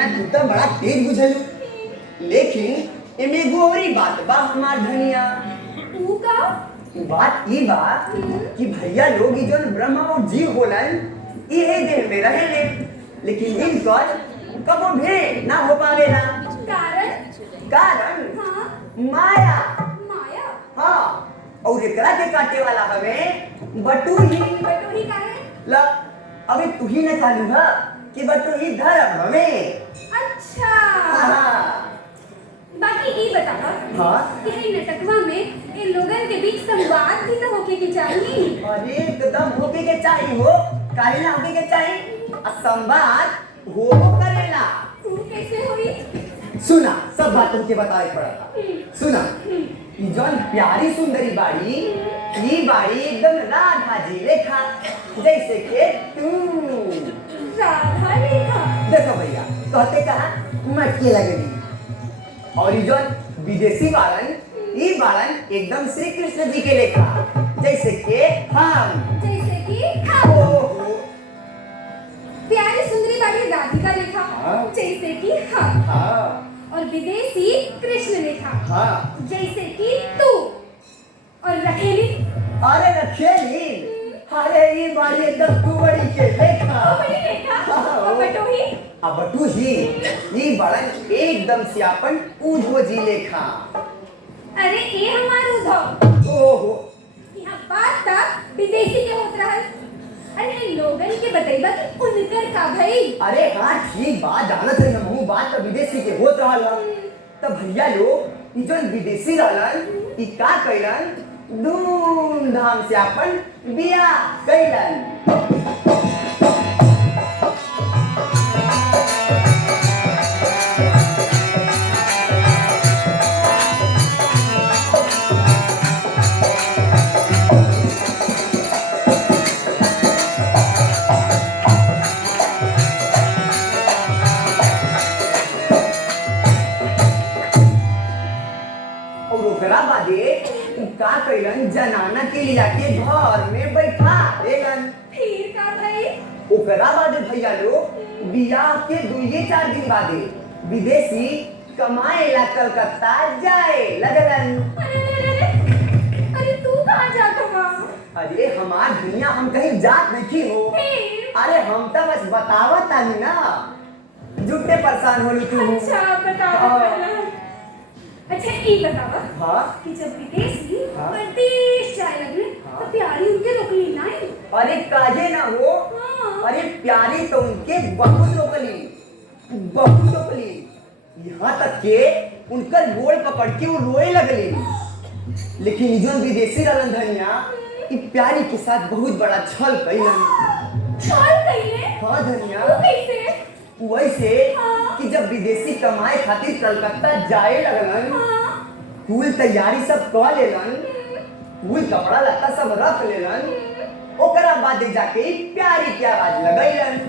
धनिया तू तो बड़ा तेज बुझलू, लेकिन एमे गोरी बात बा हमार धनिया। तू का बात ई बा कि भैया लोग ई जोन ब्रह्मा और जीव बोलन इहे देह में रहेले, लेकिन इनकर कबो भेंट ना हो पावेला। कारण हाँ माया। माया हाँ, और एकरा के काटे वाला हवे बटुही। बटोही का है? ला अबे तू ही ने कहलू हा कि बटुही धर्म हवे। अच्छा हाँ बाकी ई बतावा हाँ कि ई नाटकवा में इन लोगन के बीच संवाद भी तो होके के चाहिए। अरे एकदम होके के चाहिए हो, काहे ना होके के चाहिए। संवाद हो करेला। तू कैसे हुई? सुना, सब बात तुमके बताए पड़ता। सुना, ई जौन प्यारी सुंदरी बाड़ी, ई बाड़ी एकदम राधा जी लेखा, जैसे के तू। राधा लेखा? देखो भैया, कहते कहा मटके लगली। और ई जौन विदेशी बाड़न, ई बाड़न एकदम श्री कृष्ण जी के लेखा, जैसे के हम। जैसे कि ओहो। प्यारी सुंदरी बाड़ी राधिका लेखा, हाँ। जैसे कि हम। हाँ और विदेशी कृष्ण लेखा, हाँ। जैसे कि तू। और रखेली? अरे रखेली, अरे ये बाड़ी एकदम कुंवरी के लेखा। कुंवरी लेखा? और बटोही? अब बटुही, ये बड़न एकदम से अपन उधो जी लेखा। अरे ए हमार उधो। ओहो। यहाँ बात था विदेशी के होत रहल। अरे इन लोगन के बतैबा कि उनकर का भई? अरे हाँ ठीक बात, जानत रही हमहू बात तो विदेशी के होत रहल। तब भैया लोग ई जोन विदेशी रहलन, ई का कइलन, धूमधाम से अपन बियाह कइलन। का कइलन, जनाना के लिया के घर में बैठा देलन। फिर का भई? ओकरा बाद भैया लोग बियाह के 2-4 दिन बादे विदेशी कमाए ला कलकत्ता जाए लगलन। अरे तू कहाँ जात हो? अरे हमार दुनिया हम कहीं जात नहीं हो। अरे हम तो बस बतावत तानी ना, झूठे परेशान होलू तू। अच्छा बताओ। अच्छा ई बतावा हाँ कि जब विदेशी हाँ? परदेश जाए लगले हाँ? तो प्यारी उनके रोकली नहीं? अरे काहे ना हो। हाँ। अरे प्यारी तो उनके बहुत रोकली, बहुत रोकली, यहाँ तक के उनकर गोड़ पकड़ के वो रोए लगली। लेकिन जो विदेशी रहलन धनिया, ई प्यारी के साथ बहुत बड़ा छल कइलन। छल कइले? हाँ धनिया। वो कैसे? वैसे हाँ? कि जब विदेशी कमाए खातिर कलकत्ता जाए लगलन, हाँ? कुल तैयारी सब कर लेलन, कुल कपड़ा लत्ता सब रख लेलन, ओकरा बाद जाके ई प्यारी की आवाज लगैलन,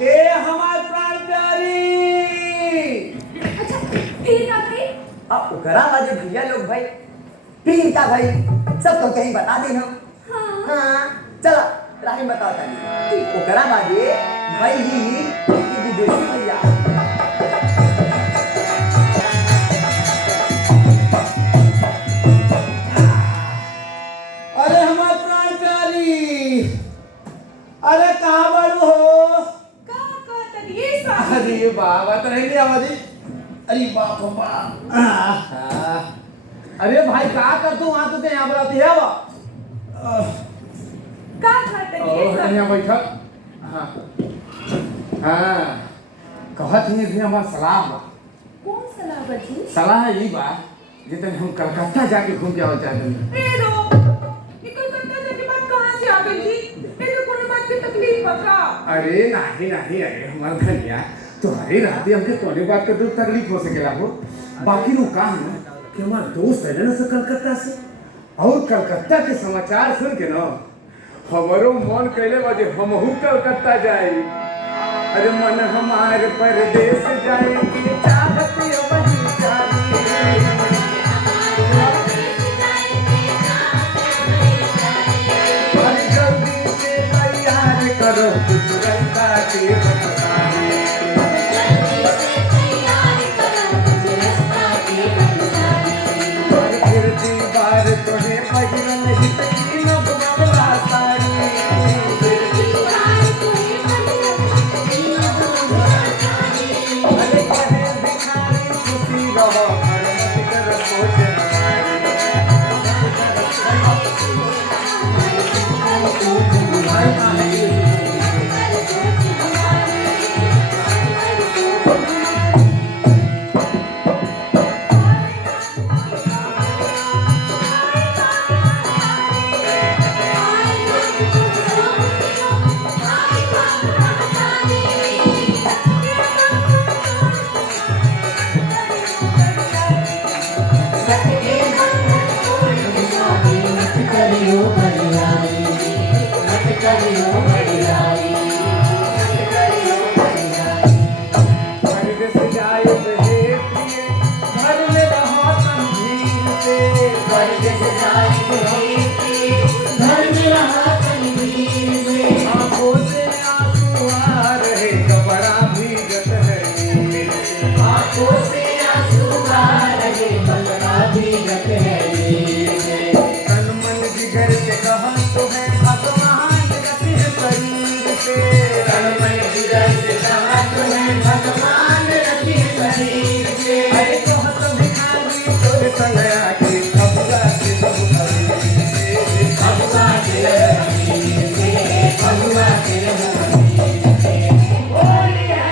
ए हमार प्राण प्यारी। अच्छा फिर का भई? अब ओकरा बाद भैया लोग भाई फिर का भाई सब तो कहीं बता दी हम। हाँ? हाँ चला राही बताओ तानी। ओकरा बाद भाई ही कि विदेशी भैया अरे हमार प्राण प्यारी, अरे कहाँ बारू हो? का कहत ये सब? अरे बाबा तो नहीं आवाज़ी। अरे बाप रे बाप। अरे भाई का कर तू वहाँ तो यहाँ बुलाती है वो? का कहत ये सब? यहाँ बैठक। हाँ हाँ कहत ही भी हमार सलाह बा। कौन सलाह बची? सलाह है ये बा जितने हम कलकत्ता जाके घूम के आओ चाहते हैं। ए रो ये कलकत्ता जाके बात कहाँ से आ गई जी? ये तो कोई बात की तकलीफ बता। अरे नहीं नहीं, अरे हमार धनिया तुम्हारी रहती हमके तोने बात का दुख तकलीफ हो सकेला हो। बाकी वो काम है कि हमार दोस्त है ना कलकत्ता से, और कलकत्ता के समाचार सुन के ना हमारो मन कैले बजे हमहू कलकत्ता जाए। अरे मन हमारे परदेश जाए चाहत वही जाए। अरे जल्दी से तैयार करो कुछ रंगा के बताए। परदेस जाए बहे प्रिय घर में रहो तंजीर से परदेस जाए बहे प्रिय घर में रहो तंजीर से आंखों से आंसू आ रहे कपड़ा भीगत है नीर से आंखों से आंसू आ रहे कपड़ा भीगत है नीर से तन मन जिगर से कहा तो है भगवान रखे शरीर से तन मन जिगर से कहा तो है भगवान रखे शरीर से अरे तो हत भिखारी तोरे संग आके भगवा से सब खरीद से भगवा से रहीम से भगवा से रहीम से होली है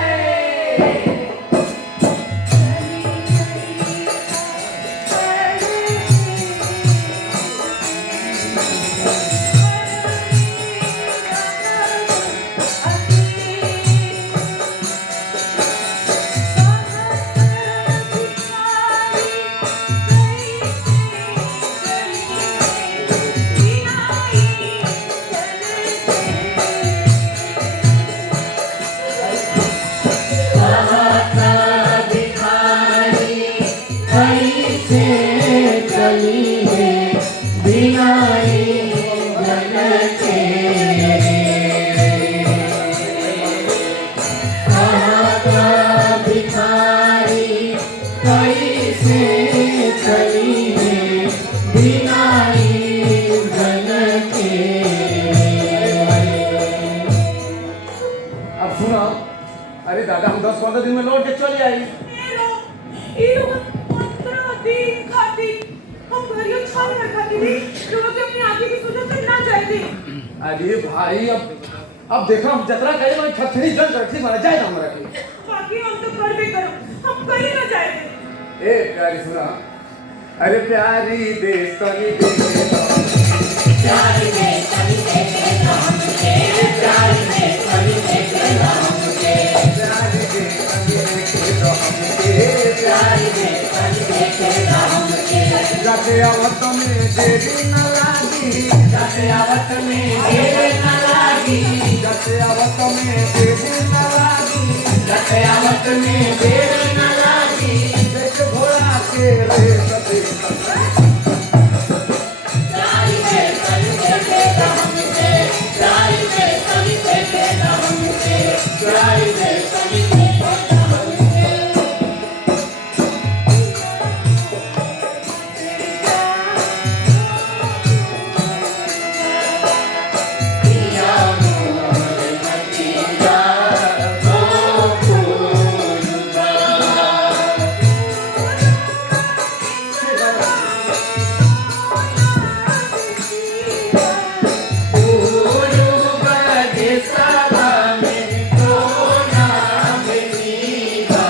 अब सुनो अरे दादा हम 10-15 दिन में लौट के चले आई ये लोग 15 दिन खातिर हम घरियों छान कर खातिर थी लोगों के अपनी आंखें की सूजन से ना जाए थे अरे भाई अब देखो हम जतरा करे मैं खतरी जन रखी मारा जाए हमरा के बाकी हम तो कर भी करो हम कहीं ना जाए थे ए प्यारी सुना अरे प्यारी देश तनी देखे तो प्यारी देश तनी देखे तो हमके प्यारी देश तनी देखे तो हमके प्यारी देश तनी देखे तो हमके प्यारी देश तनी देखे तो हमके जाते आवत में देरी न लागी जाते आवत में देरी न लागी जाते आवत में देरी न लागी जाते आवत में देरी न लागी देख घोड़ा के रे सते प्यारी देश तनी देखे तो हमके प्यारी देश तनी देखे तो हमके प्यारी देश तनी देखे तो हमके पिया मोर मतिया ओ फूलबा फूलबा देशवा में कोना बेनीबा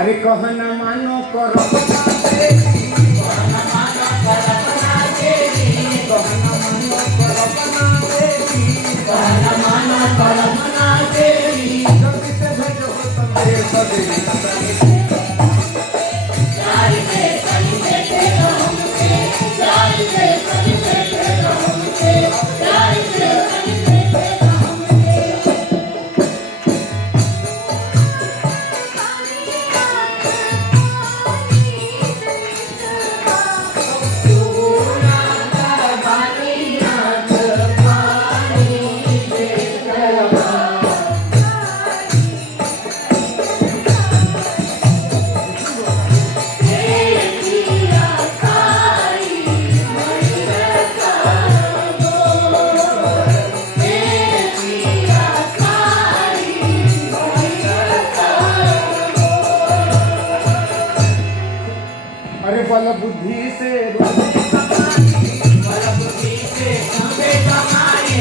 अरे कहना मानो करो बना देगी कहना मानो करो बना देगी कहना मानो करो बना देगी कहना माना कर मना देवी जल्दी से भेजो संदेश देगी प्यारी देश तनी देखे तो हमके प्यारी देश तनी देखे तो हमके प्यारी देश तनी देखे तो हमके पानी बुद्धि से रूठे कमाई, बल बुद्धि से रूठे कमाई,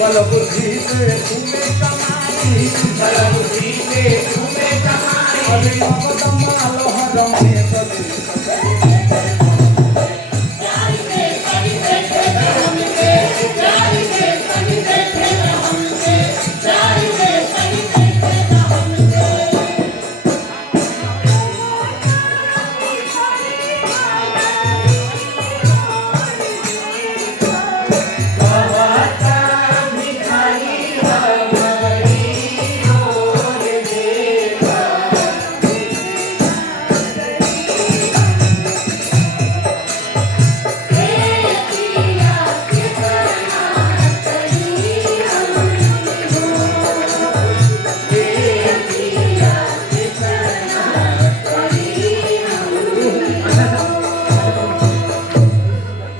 बल बुद्धि से रूठे कमाई, बल बुद्धि से रूठे कमाई। अरे अबदमा लोहर में कभी प्यारी से कभी देखे न हमसे, प्यारी से कभी देखे न हमसे, प्यारी से कभी देखे न हमसे। कहता भिखारी हमारी ओर देखा,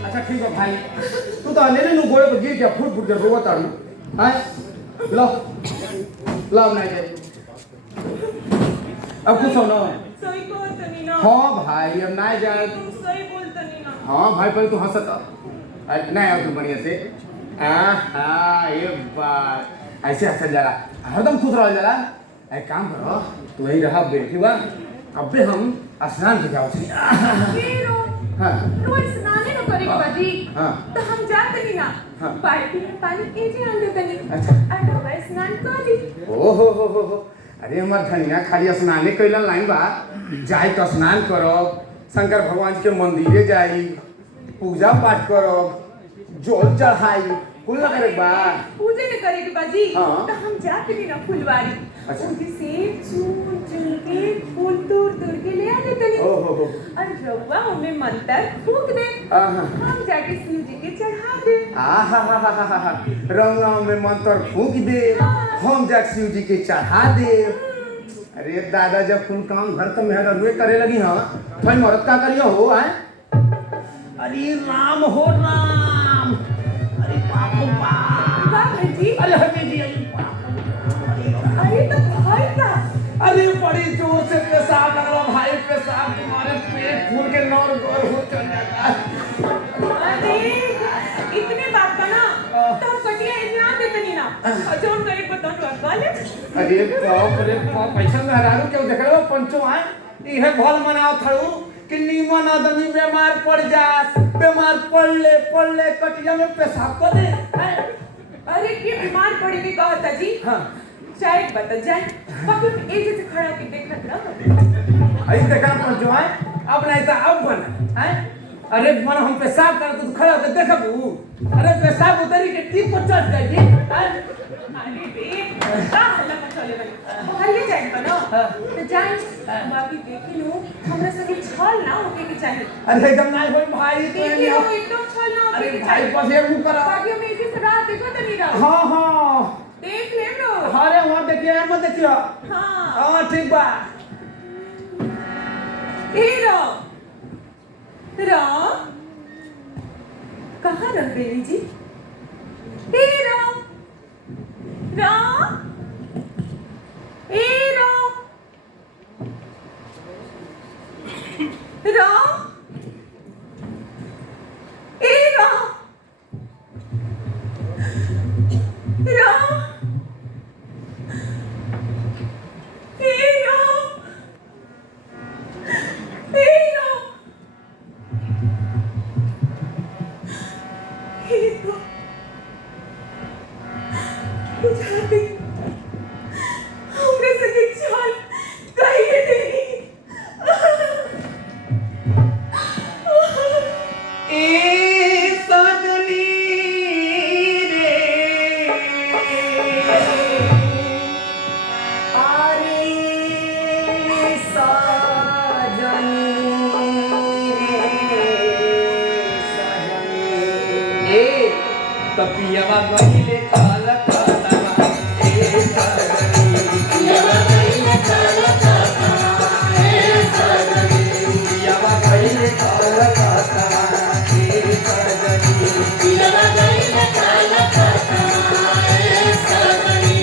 अच्छा ठीक है भाई, तू तो अनेले नु गोड़े पर गिर गया, फुट फुट के रोवत आड़ू हैं। लो लो नहीं जाए, अब कुछ हो ना। सही कहतनी ना। हाँ भाई अब नहीं जाए। तुम सही बोलतनी ना। हाँ भाई पहले तू हंसता नहीं आओ तू बढ़िया से। हाँ ये बात ऐसे हंस जरा, हरदम खुश रह जरा। एक काम करो, तू यही रहा बैठी बा, अबे हम स्नान के जाओ छी। हीरो, हाँ रोज स्नान न करे के बाजी। हाँ। तो हम जातनी ना। हाँ। बाल्टी में पानी एजे आन देतनी। अच्छा। आटा भाई स्नान कर ली। ओ हो। अरे हमार धनिया खाली स्नाने कैला लाइन बा, जाए तो स्नान करो, शंकर भगवान के मंदिरे जाई, पूजा पाठ करो, जल चढ़ाई, कुल ना करे बा। पूजा न करे के बाजी। हाँ। तो हम जातनी ना फुलवारी। अच्छा। उनके से चुन के फूल तोड़ के ले आ देतनी। ओ हो। और रउआ हमें मंत्र फूंक दे। आहा। हम जाके शिव जी के चढ़ा दे। आहा रंगा में मंत्र फूंक दे, हम जाके शिव जी के चढ़ा दे। अरे दादा जब कुल काम घर तो मेहर रुए करे लगी हाँ, भाई मरद का करियो हो आए। अरे राम हो राम, अरे बाप रे बाप, वाह जी। अरे हटे जी, अरे बाप रे बाप। अरे तो भाई था। अरे बड़ी जोर से पेशाब लग रहा भाई, पेशाब तुम्हारे पेट फूल के नौर गोर हो चल जाता। अरे इतने बात का ना तो हम कटिया ध्यान देतनी ना। अच्छा हम एक बतन रखवा ले। अरे बाप पैसा में हरारू क्यों देख रहे हो पंचो आए, इहे भल मनाओ थड़ू कि नीमन आदमी बीमार पड़ जास, बीमार पड़ ले कटिया में पेशाब कर दे। अरे के बीमार पड़ी भी कहता जी। हाँ शायद बता जाए बाकी एक जैसे खड़ा के देखत रह। अरे देखा पंचो आए, अब नहीं तो अब बना है। अरे मन हम पेशाब कर तो खड़ा होकर देखबू, अरे पेशाब उतरी के टीप पर चढ़ जाएगी। अरे बे का हल्ला मचाले बनी बाहर ये जाए बनो तो जाए बाकी देखी लो हमरा संगे छल ना होके के चाहिए। अरे एकदम नहीं बोल भाई, देखी हो एकदम छल ना होके अरे के भाई चाहिए। बस एक मुंह करा। बाकी हम इसी से रात देखो तो नहीं रहा। हाँ देख ले लो। अरे वहाँ देखिए मत देखियो। हाँ हाँ ठीक बा। हीरो राम कहाँ रह गई जी? Hero Ram hero Ram hero Ram hero hero hero बुझाते हमरे सके चाल कहिए देनी। ए सजनी रे, अरे सजनी रे, ए तपियावा गहिले काल कातवा, ए सजनी पियावा गइले काल कातवा, ए सजनी तपियावा गहिले काल कातवा, ए सजनी पियावा गइले काल कातवा, ए सजनी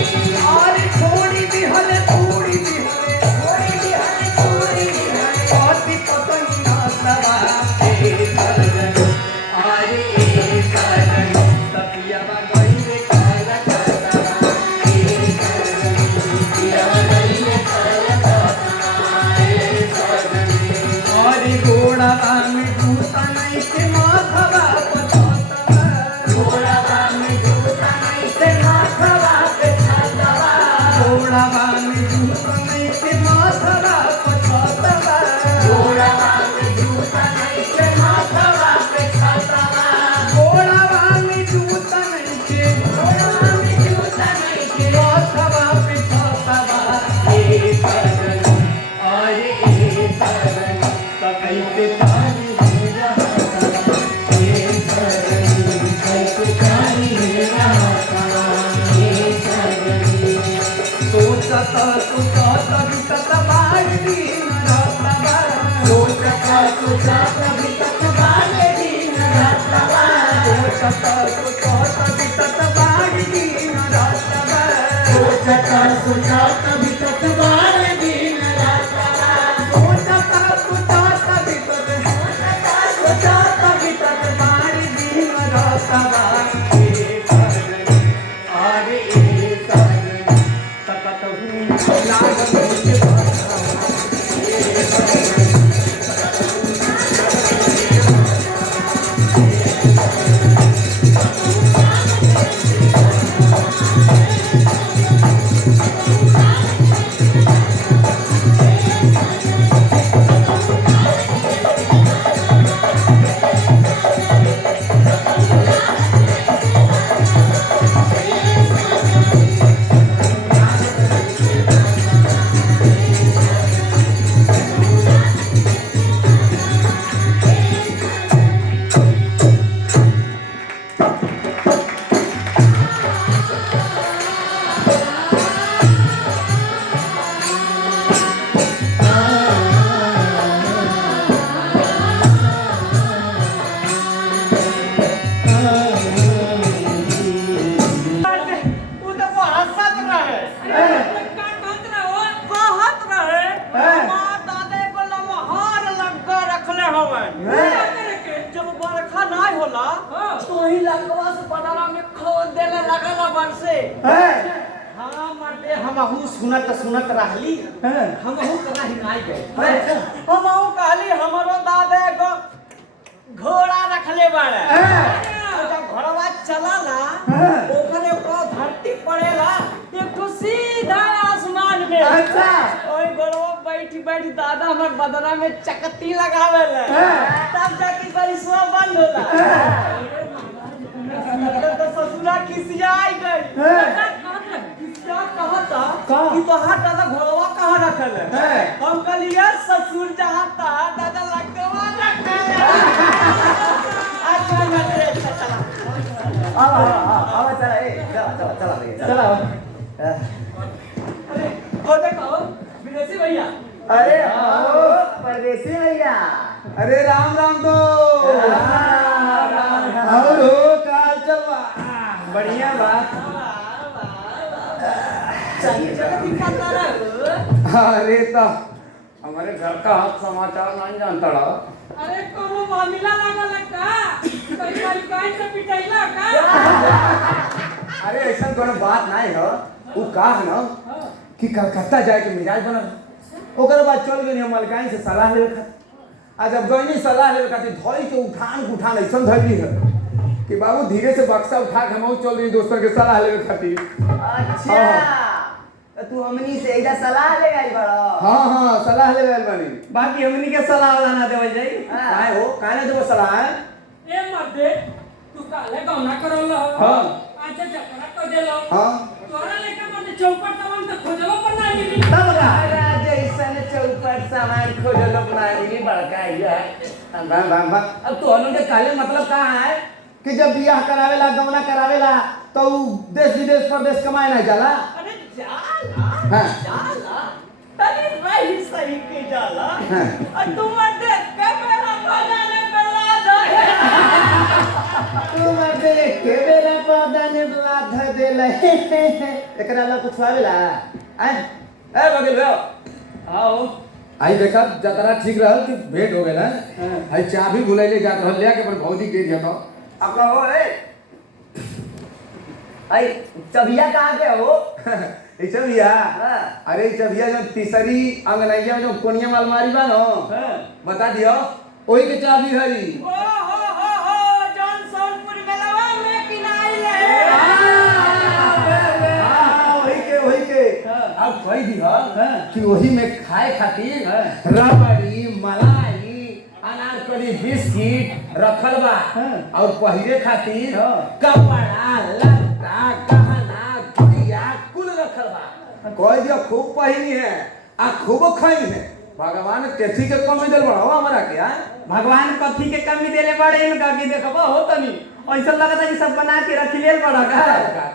अरे थोड़ी भी हले थोड़ी भी हले, थोड़ी बिहारी थोड़ी बिहारी, पति पतंग नाचवा, सोचता सोचता बीतत बाड़ी दिन रातवा सोचता सोचता बीतत बाड़े दिन रातवा सोचता सोचता बीतत बाड़ी दिन रातवा सोचता सोचता बीतत बाड़े दिन रातवा सोचता सोचता बीतत बाड़ी दिन रातवा अरे तकत हूँ लागत मुझे जब बरखा नहीं होला तो ही लंगवा से पनारा में खोद देले लगल बरसे हाँ मर्दे हमहू सुनत रहली हमहू कना ही नहीं गए हमहू कहली हमरो दादे को घोड़ा रखले बाड़े जब घोड़वा चलाला ओकरे ऊपर धरती पड़ेला एक तो सीधा आसमान में ओई घोड़वा बैठी दादा हमर बदरा में चकती लगावेले तब जाके परिसवा बंद होला तो ससुरा किसिया आई गई किसिया कहता कि तो हाथ दादा घोड़वा कहाँ रखल है हम कहलिए ससुर जहाँ था दादा लगवा रखल अच्छा मत चला अब चला अरे हो देखो विदेशी भैया अरे आओ परदेसी भैया अरे राम राम तो और हो काल चलवा बढ़िया बात चलिए जगह दिखाता रहो अरे तो हमारे घर का हाथ समाचार नहीं जानता रहा अरे कोनो मामला लागल का कोई मालिकाइन से पिटाइला का अरे ऐसा कोनो बात नहीं हो वो का है ना कि कलकत्ता जाए के मिजाज बनल ओकर बाद चल गई हम मलकाइन से सलाह लेवे खातिर आ जब गईनी सलाह लेवे खातिर धोई के उठान ऐसा धरली है कि बाबू धीरे से बक्सा उठा के हम चल रही दोस्तों के सलाह लेवे खातिर अच्छा तो तू हमनी से एजा सलाह ले आई बड़ा हाँ सलाह लेवे आइल बानी बाकी हमनी के सलाह वाला ना देवल जाई काहे हो काहे देबो सलाह है ए मर्दे तू काले गौना करल हो हाँ। अच्छा जकरा को देलो हाँ तोरा लेके मर्दे चौपट सामान तो खोजलो पर ना मिली तब राज ऐसन चौपट सामान खोजल अपना मिली बड़का है अब तो हम के काले मतलब का है कि जब बियाह करावेला गौना करावेला तो देश विदेश परदेश कमाए ना जाला अरे जाला हाँ। जाला तनी रही सही के जाला हाँ। और तुम देख के मेरा बनाने बेला दे तू मर्दे के बेला पदाने लाध देले एकरा ला कुछ आवेला आय ए बगल भो आओ आई देखा जतरा ठीक रहल कि भेंट हो गेला आई चाबी भुलाइले जात रहल ले के अपन भौजी के दिया तो अपना हो ए आई चबिया कहाँ के हो ई चबिया हाँ। अरे ई चबिया जो तीसरी अंगनैया में जो कोनिया में अलमारी बा नो बता दियो ओही के चाबी हरी हो जॉन सोनपुर गलवा में किनाई ले वही के अब कही दी कि वही में खाए खातिर रबड़ी मलाई अनारकली बिस्किट रखल बा और पहिरे खातिर कपड़ा लत्ता गहना गुड़िया कुल रखल बा कह दिया खूब पहिनी है आ खूब खाई है भगवान कथी के कमी दिल बड़ा हमारा क्या भगवान कथी के कमी देले बड़े इनका की देखबो हो तनी ऐसा लगा था कि सब बना के रख लेल पड़ा का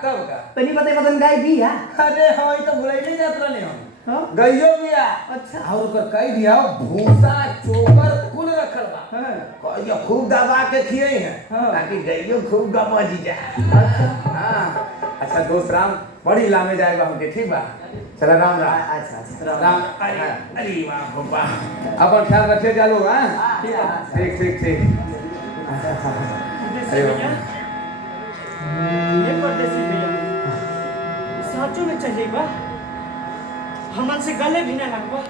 तब का तनी बताई बतन गाय भी है अरे हाँ ये तो भुलाई नहीं जात रहने हम हाँ? गइयो बिया अच्छा और ओकर कह दिया भूसा चोकर कुल रखल बा हाँ कहियो खूब दबा के खिए हैं हाँ। ताकि गइयो खूब गमज जाए हाँ अच्छा दोस्त राम बड़ी लामे जाएगा हमके ठीक बा चला राम राम अच्छा अच्छा राम अरे अरे वाह बाबा अपन ख्याल रखे जालो हाँ ठीक ठीक ठीक परदेसी भैया ये परदेसी भैया साचो में चाहिए बा हमन से गले भी ना लगवा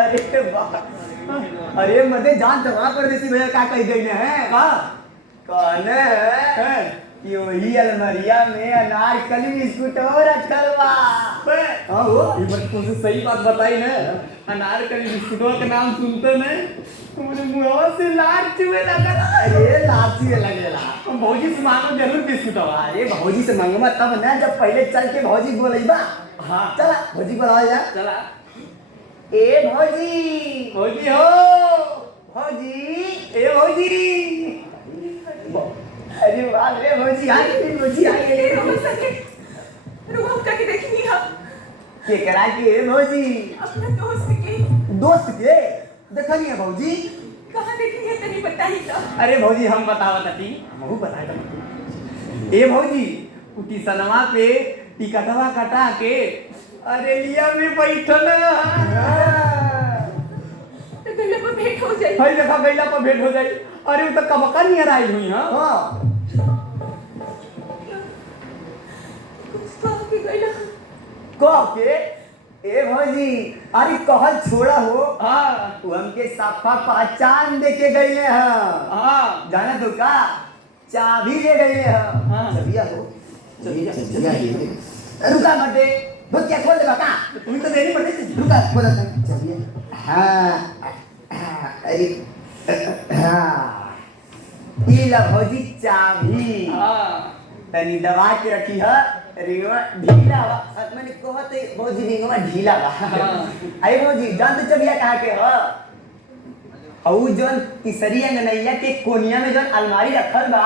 अरे वाह अरे मते जान तो वहां परदेसी भैया का कह गई ने है का कहने है कि वही अलमारिया में अनारकली बिस्कुट और रखल बा हां वो ये बात तुमसे सही बात बताई ना अनारकली बिस्कुटवा का नाम सुनते ने मुझे मुंह से लार चुए लगा अरे लार चुए लगेला हम भौजी से मांगो जरूर बिस्कुटवा अरे भौजी से मांगवा तब ना जब पहले चल के भौजी बोलैबा हां चला भौजी बुलाओ जा चला ए भौजी भौजी हो भौजी ए भौजी अरे वाह रे भौजी आ गई रुको करके देखनी है के करा के ए भौजी अपना दोस्त के देखनी है भौजी कहाँ देखनी है तनी बताई का अरे भौजी हम बतावत हती हमहू बताए त ए भौजी कुटी सनवा पे टिकटवा कटा के अरे लिया में बैठल तो गले पर भेंट हो जाए भाई देखा गैला पर भेंट हो जाई अरे वो तो कबका नियर आई हुई हां कुछ कह के गला कह के ए भौजी अरे कहल छोड़ा हो हां तू हमके साफा पहचान दे के गईले हां जाना तो का चाबी ले गईले हां चबिया हो चबिया ये रुका मत दे बस क्या खोल दे बका तुम तो देनी पड़ती रुका खोल दे चबिया हां अरे हां ये ला भौजी चाबी हां तनी दबा के रखी है रिंगवा ढीला बा मैंने कहते भौजी रिंगवा ढीला बा आई भौजी जान तो चबिया कहाँ के ह औ जौन तीसरी अंगनैया के कोनिया में जौन अलमारी रखल बा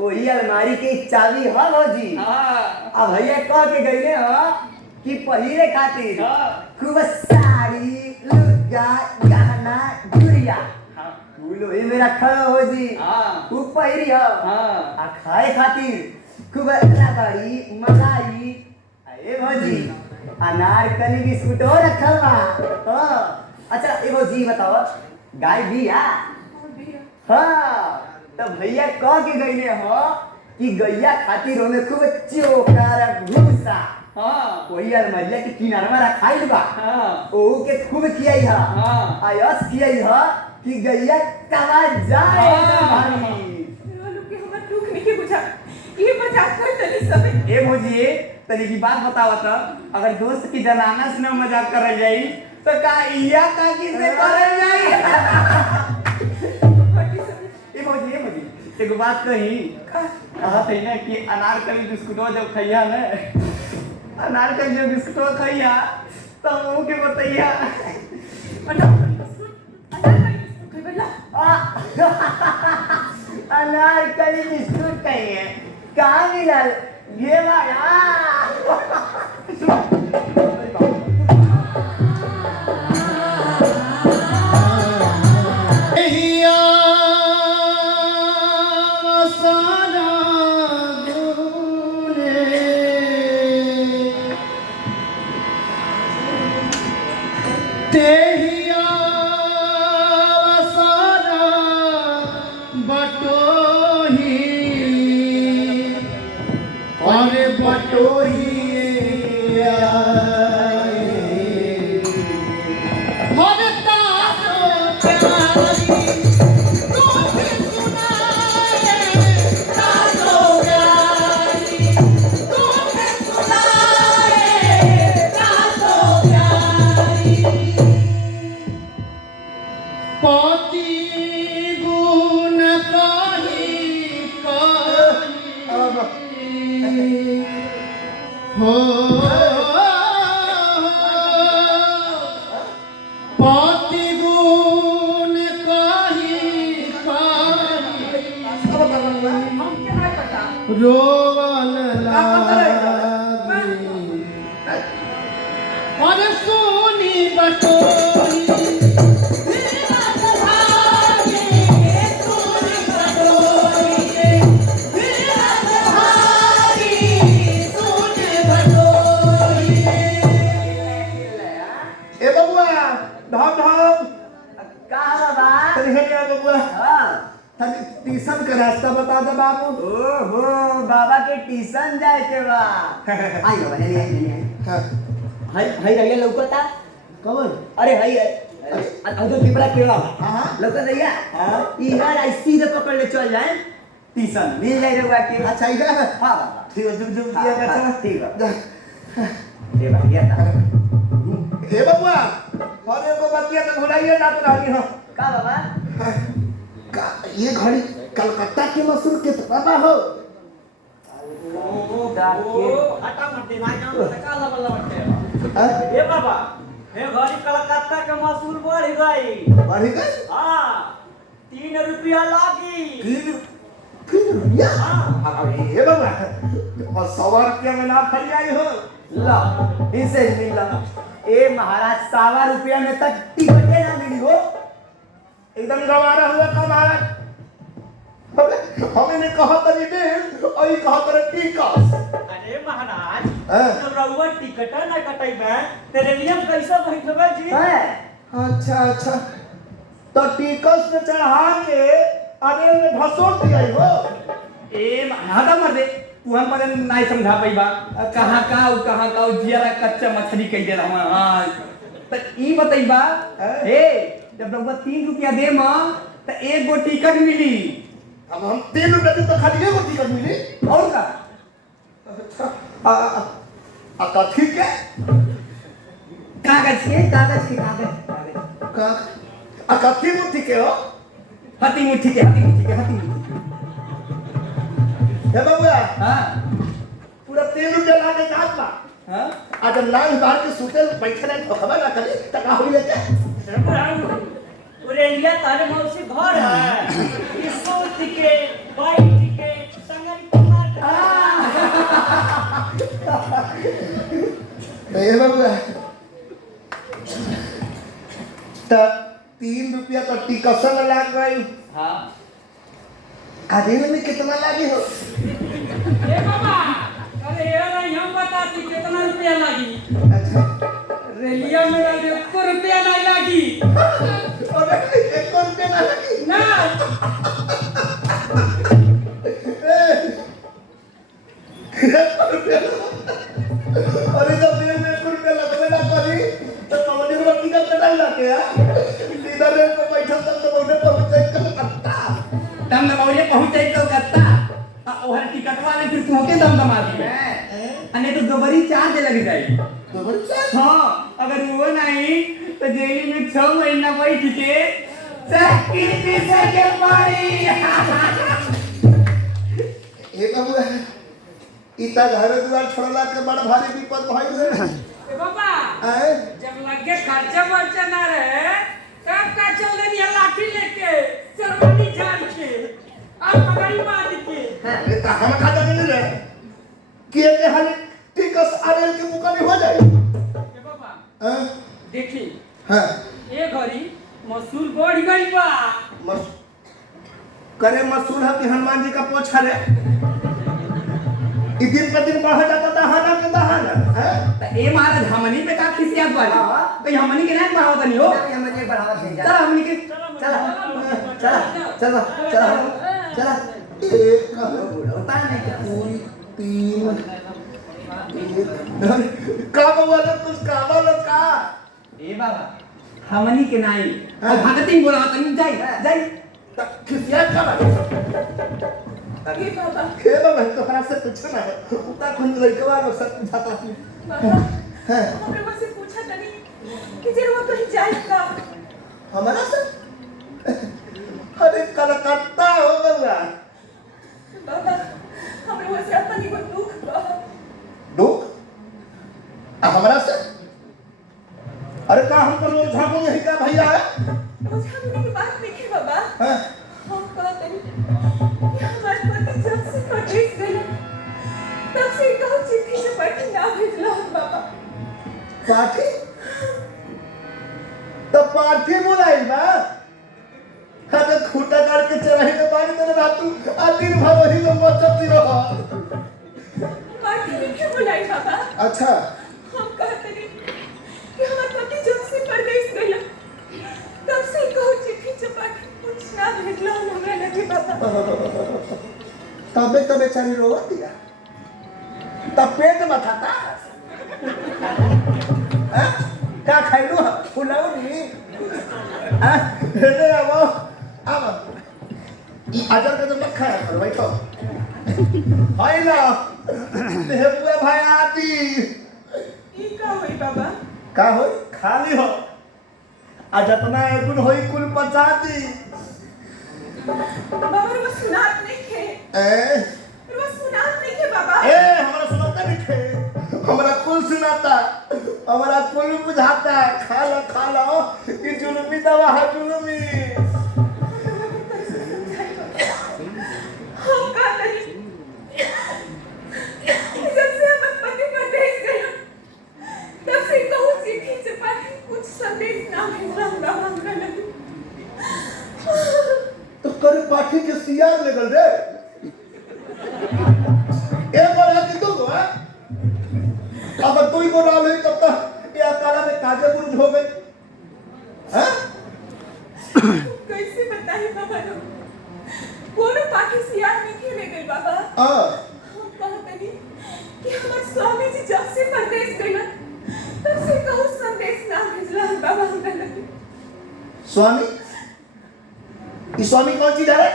वही अलमारी के चाबी ह भौजी अब भैया कह के गईले ह कि पहिरे खातिर खूब साड़ी लुगा गहना गुड़िया लोही में रखल हो जी खूब पहिरी ह आ खाए खातिर खूब रबड़ी मलाई ए भौजी अनारकली बिस्कुट और रखल बा हां अच्छा ए भौजी बताओ गाय भी है हां तो भैया कह के गईले हो कि गैया खातिर हमें खूब चोकर भूसा हाँ वही अलमरिया के किनारवा रखाइल बा हाँ ओहू के खूब खियाई हा हाँ। आयस खियाई हा कि गैया कवा जाए हाँ। लोग के हमरा दुख नहीं के बुझा ये मजाक कर तनी सब ए भौजी तनी की बात बतावा त अगर दोस्त की जनाना से न मजाक करल जाई तो का इया काकी से करल जाई ए भौजी एगो बात कही कहा थे ना कि अनारकली बिस्कुटवा जब खइया ना अनारकली जब बिस्कुटवा खइया तो मुंह के बतैया अनारकली बिस्कुट कहिए कहाँ मिला ये वाला रोवन लागी और सोनी बटोरी ए बबुआ धाम धाम कहाँ बा तनी है क्या बबुआ हाँ तनी ट्यूशन का रास्ता बता दे बाबू ओहो बाबा के ट्यूशन जाए के बा आई बाबा ले हाँ हई रहिया लौकता कौन अरे हई अदो पिपरा पेड़ा बा हाँ लौकत रहिया हाँ ई यार आई सीधे पकड़ ले चल जाए ट्यूशन मिल जाए रहुआ के अच्छा इधर है हाँ बाबा ठीक है जुग जुग हाँ, दिया हाँ, बच्चा ठीक है ये बढ़िया था ए बबुआ अरे को बतिया तो भुलाइए ना तो रही हो का बाबा ये घड़ी कलकत्ता के मशहूर कितना बा हो हटा मत दे भाई जान का लबल मत ए बाबा हे घड़ी कलकत्ता के मशहूर बढ़ गई बढ़ी गई हां 3 रुपया लागी 3 रुपया हां अरे ये बबुआ और 100 रुपया में ना फरी आई हो ला इसे मिला ए महाराज 1.25 रुपया में तक टिकटे ना मिली हो एकदम गवारा हुआ का महाराज हमें ने कहा तरी दे और कहा तर टिकस अरे महाराज हाँ। जब रउआ टिकट ना कटैबे तेरे नियम कैसे बैठबे जी है अच्छा अच्छा तो टिकस में चढ़ा के अरे में घसोट दिया हो ए हटा मत दे तू हम पर नहीं समझा पाइबा कहां का जियारा कच्चा मछली कह दे रहा हां त ई बतैबा ए जब रउआ 3 रुपया दे म त एक गो टिकट मिली अब हम 3 रुपया दे तो खाली एगो टिकट मिली और का अच्छा कथी के कागज का कथी मुट्ठी के हो हती मुट्ठी के हे बबुआ हां पूरा 3 रुपया लाके जात बा हां आज लाल बाहर के सूते बैठे रहे तो खबर ना करे त का होई लेके उरेलिया तारे मौसी घर है इसको टिकट बाइक टिकट संगरी पकड़ हे बबुआ त 3 रुपया तो टिकसन लाग गई हां आधे में कितना लागी हो ए बाबा अरे यार हम बताती कितना रुपया लागी अच्छा रेलिया में लगे 1 रुपया नहीं लागी अरे 1 रुपया ना लगी ना ए, 1 रुपया चढ़ लगे सीधा रेल पे बैठल तब तो बहुते पहुंचे कलकत्ता दम दमाउले पहुंचे कलकत्ता ओहर टिकट वाले फिर तुमके दम दमा दिए अने तो दोबरी चार्ज लग जाई तो बच्चा हां अगर वो नहीं तो जेल में 6 महीना बैठ के चक्की पीसे के पड़ी ए बाबू इता घर द्वार छोड़ला के बड़ भारी विपद भइल रे ए बाबा आए जब लगे खर्चा वर्चा ना रहे तब का चल देनी लाठी लेके सरवानी झाड़ के अब पगड़ी मार के ए ता हम खा जाने रे के हाल टिकस आरेल के मुकाने हो जाए ए बाबा हां देखी हां ये घड़ी मसूल बढ़ गई बा मस करे मसूल है कि हनुमान जी का पोछा रे दिन पर दिन बढ़ जाता दहाना के दहाना है तो ए महाराज हमनी पे का खिसियात वाली तो हमनी के नहीं बढ़ावत नहीं हो हम ये बढ़ावा दे जा चल हमनी के चला चला चला चला चला एक होता नहीं क्या पूरी तीन काम वाला कुछ काम वाला का ए बाबा हमनी के नहीं और भगती बोला तनी जाई जाई खिसिया का ये बाबा खेलो मैं तो हरा से कुछ ना है उतना खुद लड़कवा लोग सब जाता हूं बाबा हमरे बस से पूछा तनी कि जरूर तो ही जाएगा हमारा से अरे कलकत्ता हो गया बाबा हमरे बस से अपन ही को दुख बा दुख हमारा से अरे का हम तो रोज झागो यही का भैया है मुझे हमने की बात देखी बाबा हैं हम कहते कि हमारे पति जब से परदेश गए तब से कहूँ चिट्ठी से पढ़ी ना भेजला बाबा पाठी तो पाठी बुलाई बा अरे खूटा काट के चराही में बांध देने रातू आ दिन भर वही लोग मचती रहो पार्टी में क्यों बुलाई बाबा अच्छा हम कहते कि हमारे पति जब से परदेश गए तब से कहूँ चिट्ठी चपा के कुछ ना भेजला हमरा लगे बाबा तबे तो बेचारी रोवा दिया तब पेट में खाता हैं क्या खाइलू फुलाऊ नी हैं ले आओ अब ई अजर के तो मत खाया करो बैठो हाय ना देहबुआ भाई आती ई का होई बाबा का होई खाली हो आ जतना एगुन होई कुल पचाती बाबा वो सुनात नहीं खे ए वो सुनात नहीं खे बाबा ए हमरा सुनाता नहीं थे हमरा कुल सुनाता हमरा कुल बुझाता खा लो कि जुलमी दवा है जुलमी हम का नहीं जब से हम पति परदेश गए तब से कहूँ चिट्ठी चपा के कुछ संदेश ना भेजला हमरा लगे तो कर पाठी के सियार लगल रे एक बार आती तो है अब तू ही बोला ले तब तक ये अकाला में काजे बुर्ज हो गई हैं कैसे बताई बाबा लोग कोनो पाठी सियार में खेले गए बाबा हां हम कहते नहीं कि हमारे स्वामी जी जब से परदेश गए तब से कहूँ संदेश ना भेजला बाबा हमरा लगे स्वामी ये स्वामी कौन चीज है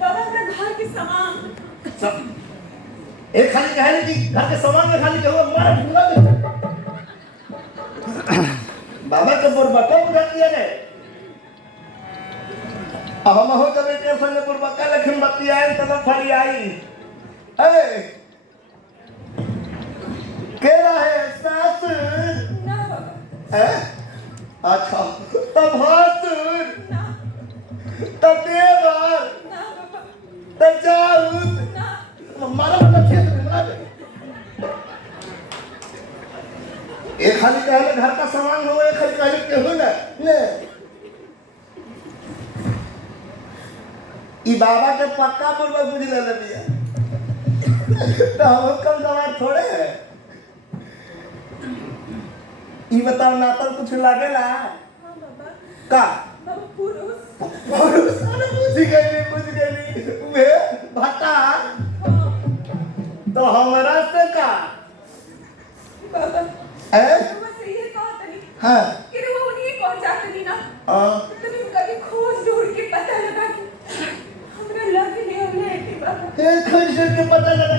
बाबा हमरा घर के सामान सब एक खाली कहने की घर के सामान में खाली कहूँ मार ढूंढा दे बाबा के बुरबका बुझा दिया ने हम हो जब एक संग बुरबका लखन बत्ती आई तब फरी आई अरे के रहे सास ना बाबा हैं अच्छा तब हासुर ना तब देवर ना बाबा तब जाऊद ना मारा मतलब खेत में बना दे एक खाली कहले घर का सामान हो एक खाली कहले के हो ना ले ई बाबा के पक्का बोलबा बुझ ले बिया तो हम कम जवान थोड़े है ई बताओ ना तो कुछ लागेला हाँ बाबा का बाबा पुरुष पुरुष बुझ गई वे भटा हाँ तो हमरा से का बाबा ए बस ये कहते नहीं हां कि तब इनका भी खोज ढूंढ के पता लगा कि हमरा लग नहीं हमने एटी बाबा एक खोज के पता लगा।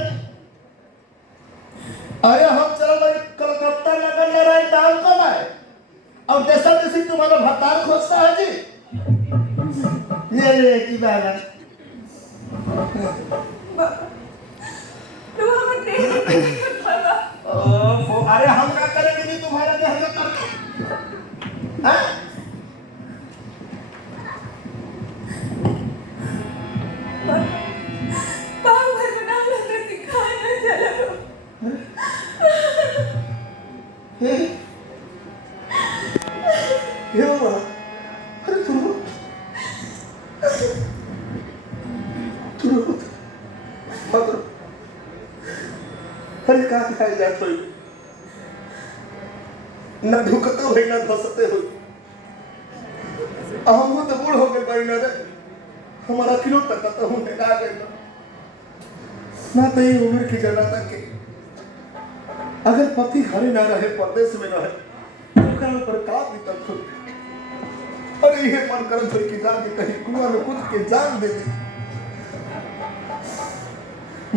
अरे हम चल रहे कलकत्ता नगर ले रहे दाल कब आए और जैसा जैसे तुम्हारा भत्तार खोजता है जी ये की बाबा तो हम देख बाबा अरे हम क्या करेंगे जी तुम्हारा देह में करके हैं? पाव भर बना लेने सिखाना चलो ये हुआ अरे तू मत अरे कहाँ खाए जाते हो न ढुकते हो न धसते हो हम तो बूढ़ हो गए भाई न हमारा किलो तक तो हूँ ना गए ना तो ये उम्र की जनता के अगर पति घरे ना रहे परदेश में रहे तो पर का भी तक खुद अरे ये मन कर कि जाके कहीं कुआं में कूद के जान दे दे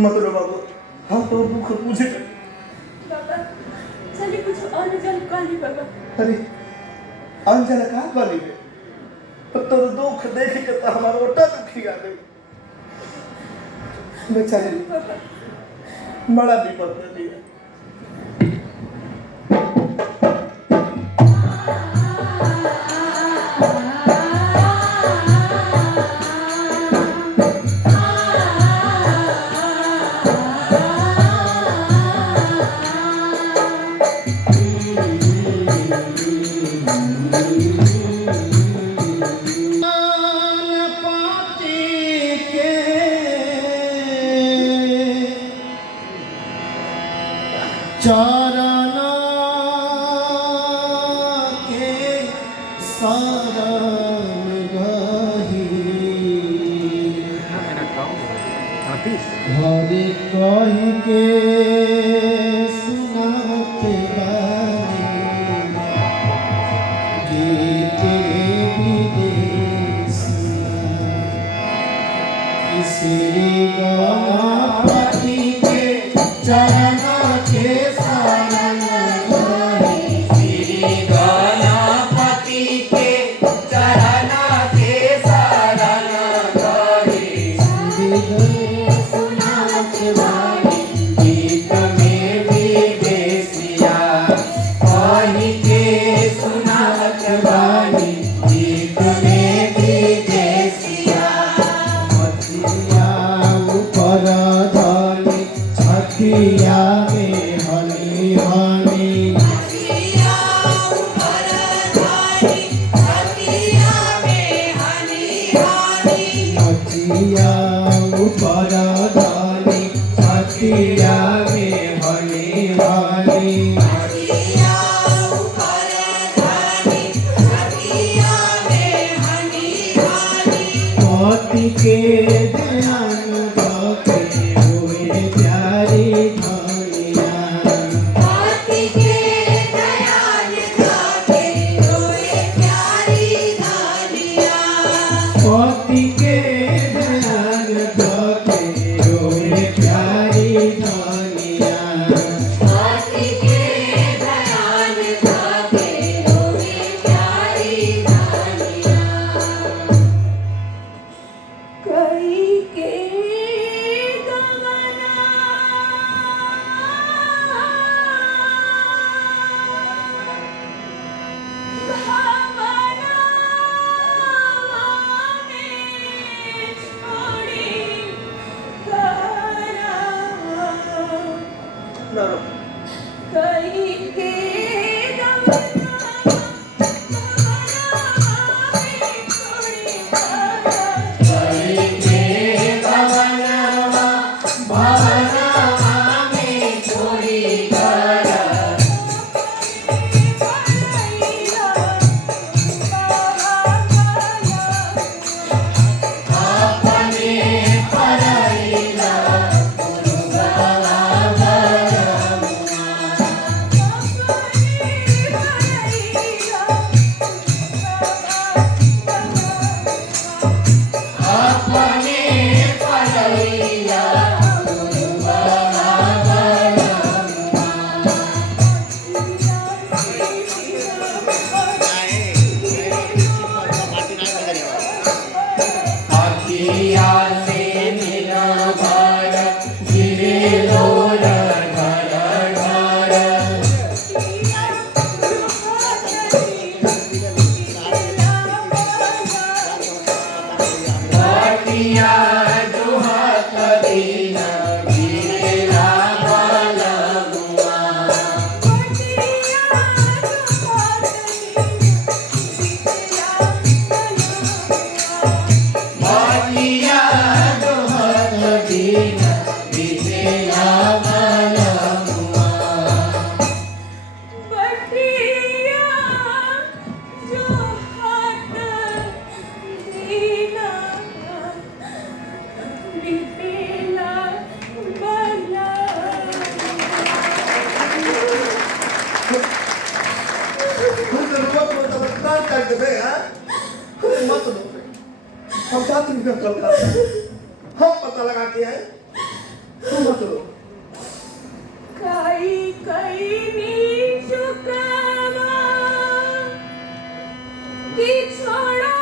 मतलब बाबू हम तो दुख पूछे बाबा चलिए कुछ और जल काली बाबा अरे अंजल का काली है तो दुख देख के तो हमारा ओटा दुखी आ गई बेचारी बड़ा विपद में दिया चारना के सारन गही हरि कही के सुनात बानी गीत विदेशिया श्री गणपति के चरण के शरण गही श्री गणपति के चरण के शरण गही सुनात बानी गीत में विदेशिया कही के सुनात बानी गीत में विदेशिया मतिया ऊपर धनी छतिया में हनी हनी मतिया ऊपर धनी छतिया में हनी हनी मतिया ऊपर धनी छतिया में हनी हनी मतिया ऊपर धनी छतिया में हनी हनी पति के ध्यान रखे हुए प्यारी धनिया पति के ध्यान रखे हुए प्यारी धनिया पति के ध्यान रखे हुए प्यारी धनिया पति के ध्यान रखे हुए प्यारी धनिया कई माटिया जो हाथ दीना गिरेला बालमुआ माटिया जो हाथ दीना गिरेला बालमुआ तुम जरूरत हो तो बता कर दे हां मत लो हम बात नहीं कर पाते हम पता लगा के है तुम मत लो कई कई नी चुकावा कि छोड़ा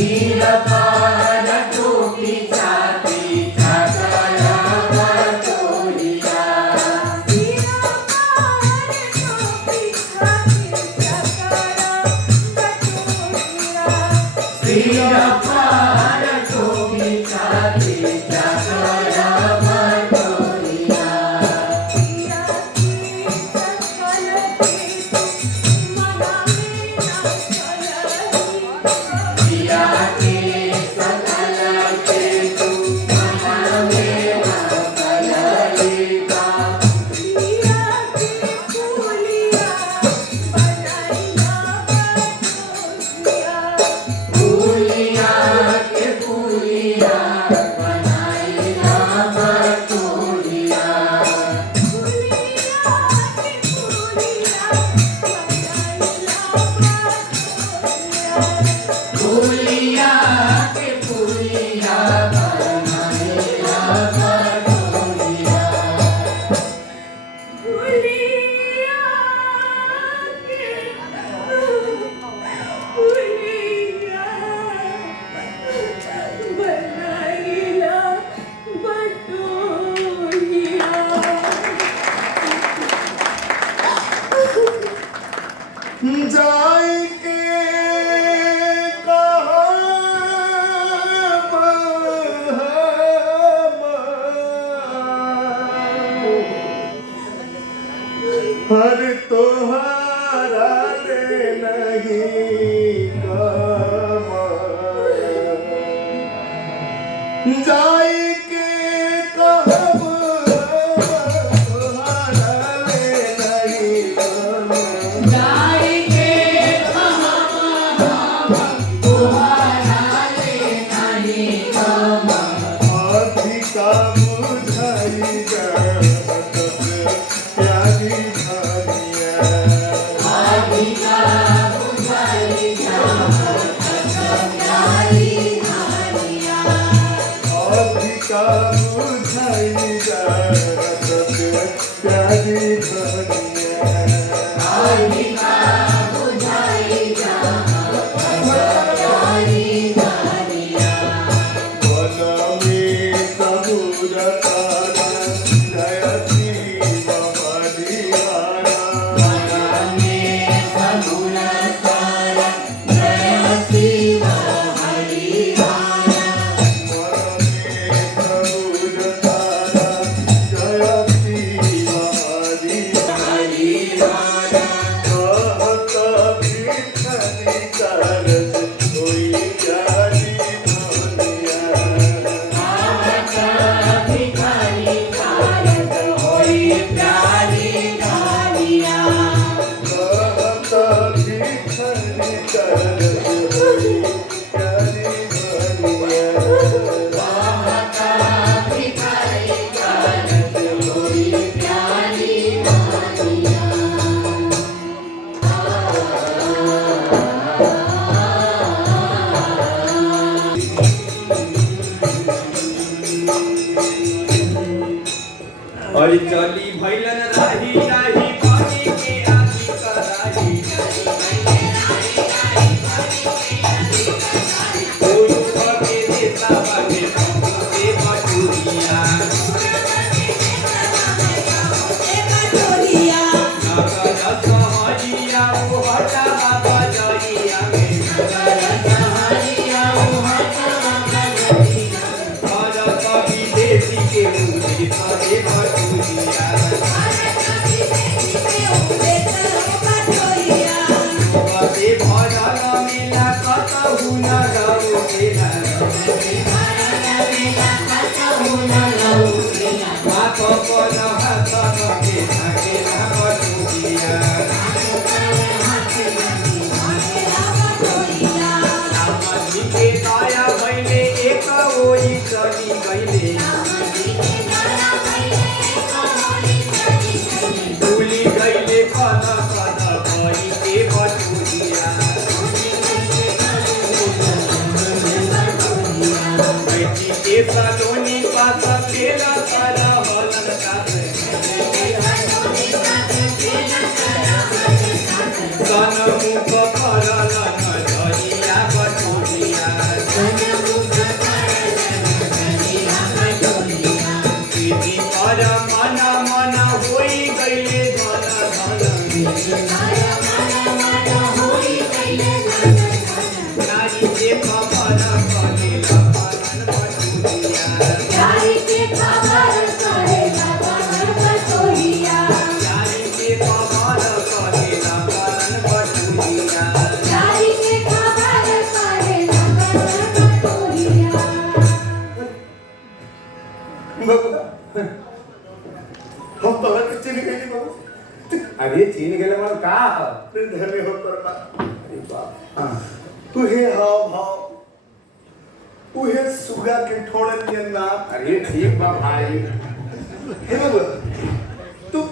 सिर पर टोपी छाती चकर बटोहिया सिर पर टोपी छाती चकर बटोहिया पिया के सकल के तू मन में न कलहिका फूलिया के फूलिया बनाइला बटोहिया फूलिया के फूलिया बनाइला बटोहिया जाई के हर तोहारा रे नहीं जाई के कहब तोहारा रे नहीं जाई के तुम्हारा ले नहीं कम अधिका बुझाई प्यारी धनिया अधिका बुझाई प्यारी धानिया अधिका बुझाई प्यारी धनिया अधिका बुझाई प्यारी धानिया बनमे सबूर तारा जयती बहरियारा मनमे सगुण तारा जय शिव हरिहरा बनमे सबूर तारा जयती बहरियारा हरिहरा कहत भिखरी कारज होई प्यारी धनिया भिखारी कारत होई प्यारी धानिया कहत भिखरी कारज होई प्यारी धनिया भिखारी कारत होई प्यारी धानिया और चली भैलन राही राही पानी के आदि कराही गुरु के देता बागे से बटुरिया नगर सहरिया ओ हटा बजरिया में भारत विदेशी के मुझे करे बटुरिया बसे भजन मिला कतहु न गाओ गेला हाथ पर हाथ रखे थाके ना बटुरिया राम जी के दया भइले एक ओई चली गइले भूली गइले कद कद भई के बटुरिया बैठी के सलोनी पास खेला सारा हलन कासे सन मुख करल न धरिया बटुरिया खबर करेला पालन बटोहिया जाई के खबर करेला पालन बटोहिया जाई के खबर करेला पालन बटोहिया जाई के खबर करेला पालन बटोहिया बाबा हम तोहरा के चिन्ह गई बाबू अरे चीन गेले मन का धन्य हो परमा अरे बाप तू हे हाव भाव तू हे सुगा के ठोड़न के नाम अरे ठीक बा भाई हे बाबू तू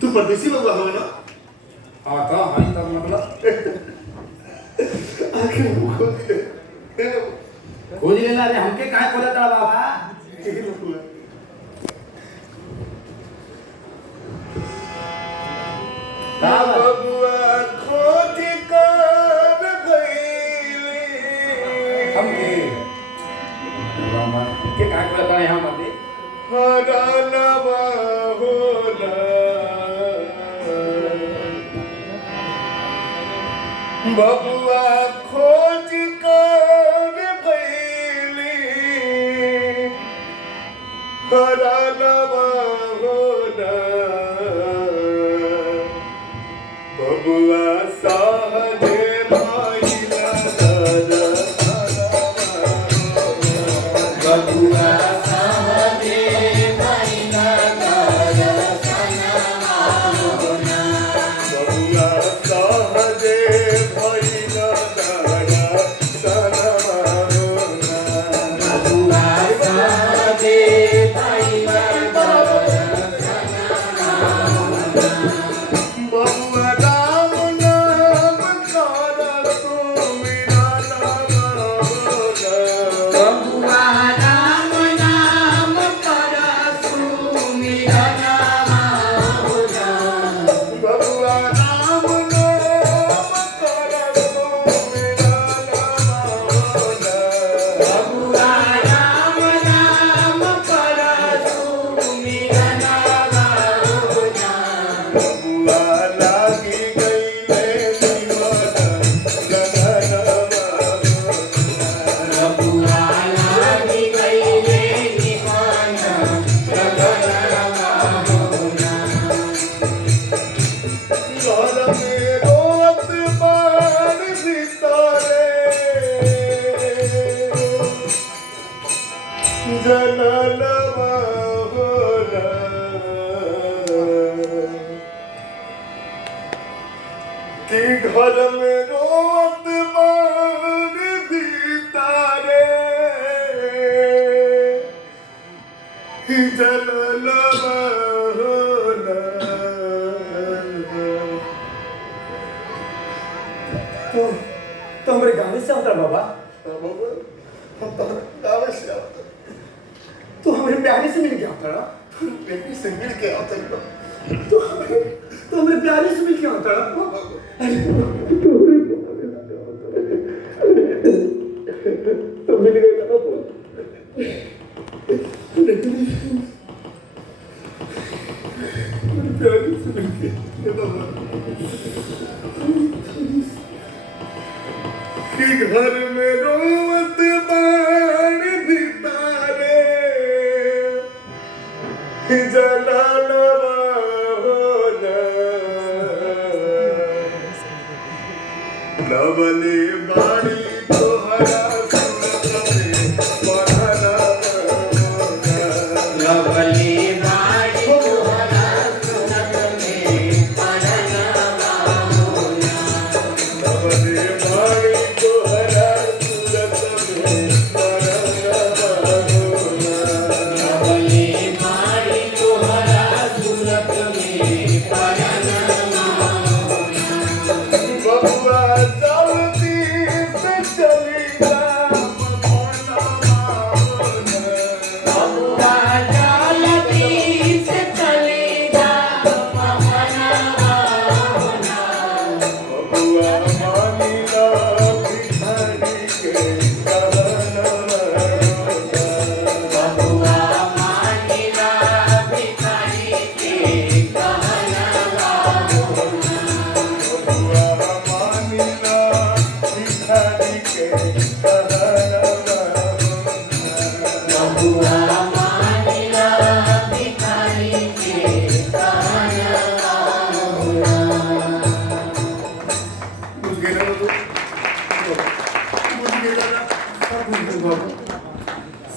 तू परदेसी बाबू हो ना हाँ तो हई तब मतलब आखिर खोज ले हे बाबू खोज लेला रे हमके काहे खोजत रहा बाबा यही बाबू का बा? बबुआ खोज कर भइली हमके बाबा के काहे खोजत रहा यहाँ बंदे हरानवा होला बबुआ खोज कर भइली हरानवा होला बबुआ सहजे भइला बबुआ बबुआ सहजे भइला बबुआ राम नाम कर तू मेरा नाम बबुआ राम नाम कर तू मेरा नाम बबुआ राम नाम कर तू मेरा नाम बबुआ राम नाम कर तू मेरा नाम बबुआ लागी गईले दीवाना गगनमा बबुआ लागी गईले दीवाना गगनमा घर में रोत बार सितारे जललवा होला कि घर में रोत बार सितारे जललवा होला तो हमारे गाँव से आता बाबा हम तो गाँव से आते तो हमारे प्यारे से मिल गया था बेटी से मिल के आते तो हमारे प्यारे से मिल गया था तो मिल गए ना प्यारी से मिल के कि घर में रोवत बाण भितारे जलालवा होला लवले बाणी तोहरा सुनत में पढ़ना लवले बाणी तोहरा सुनत में पढ़ना लवले बाणी तोहरा सुनत में पढ़ना लवले बाणी तोहरा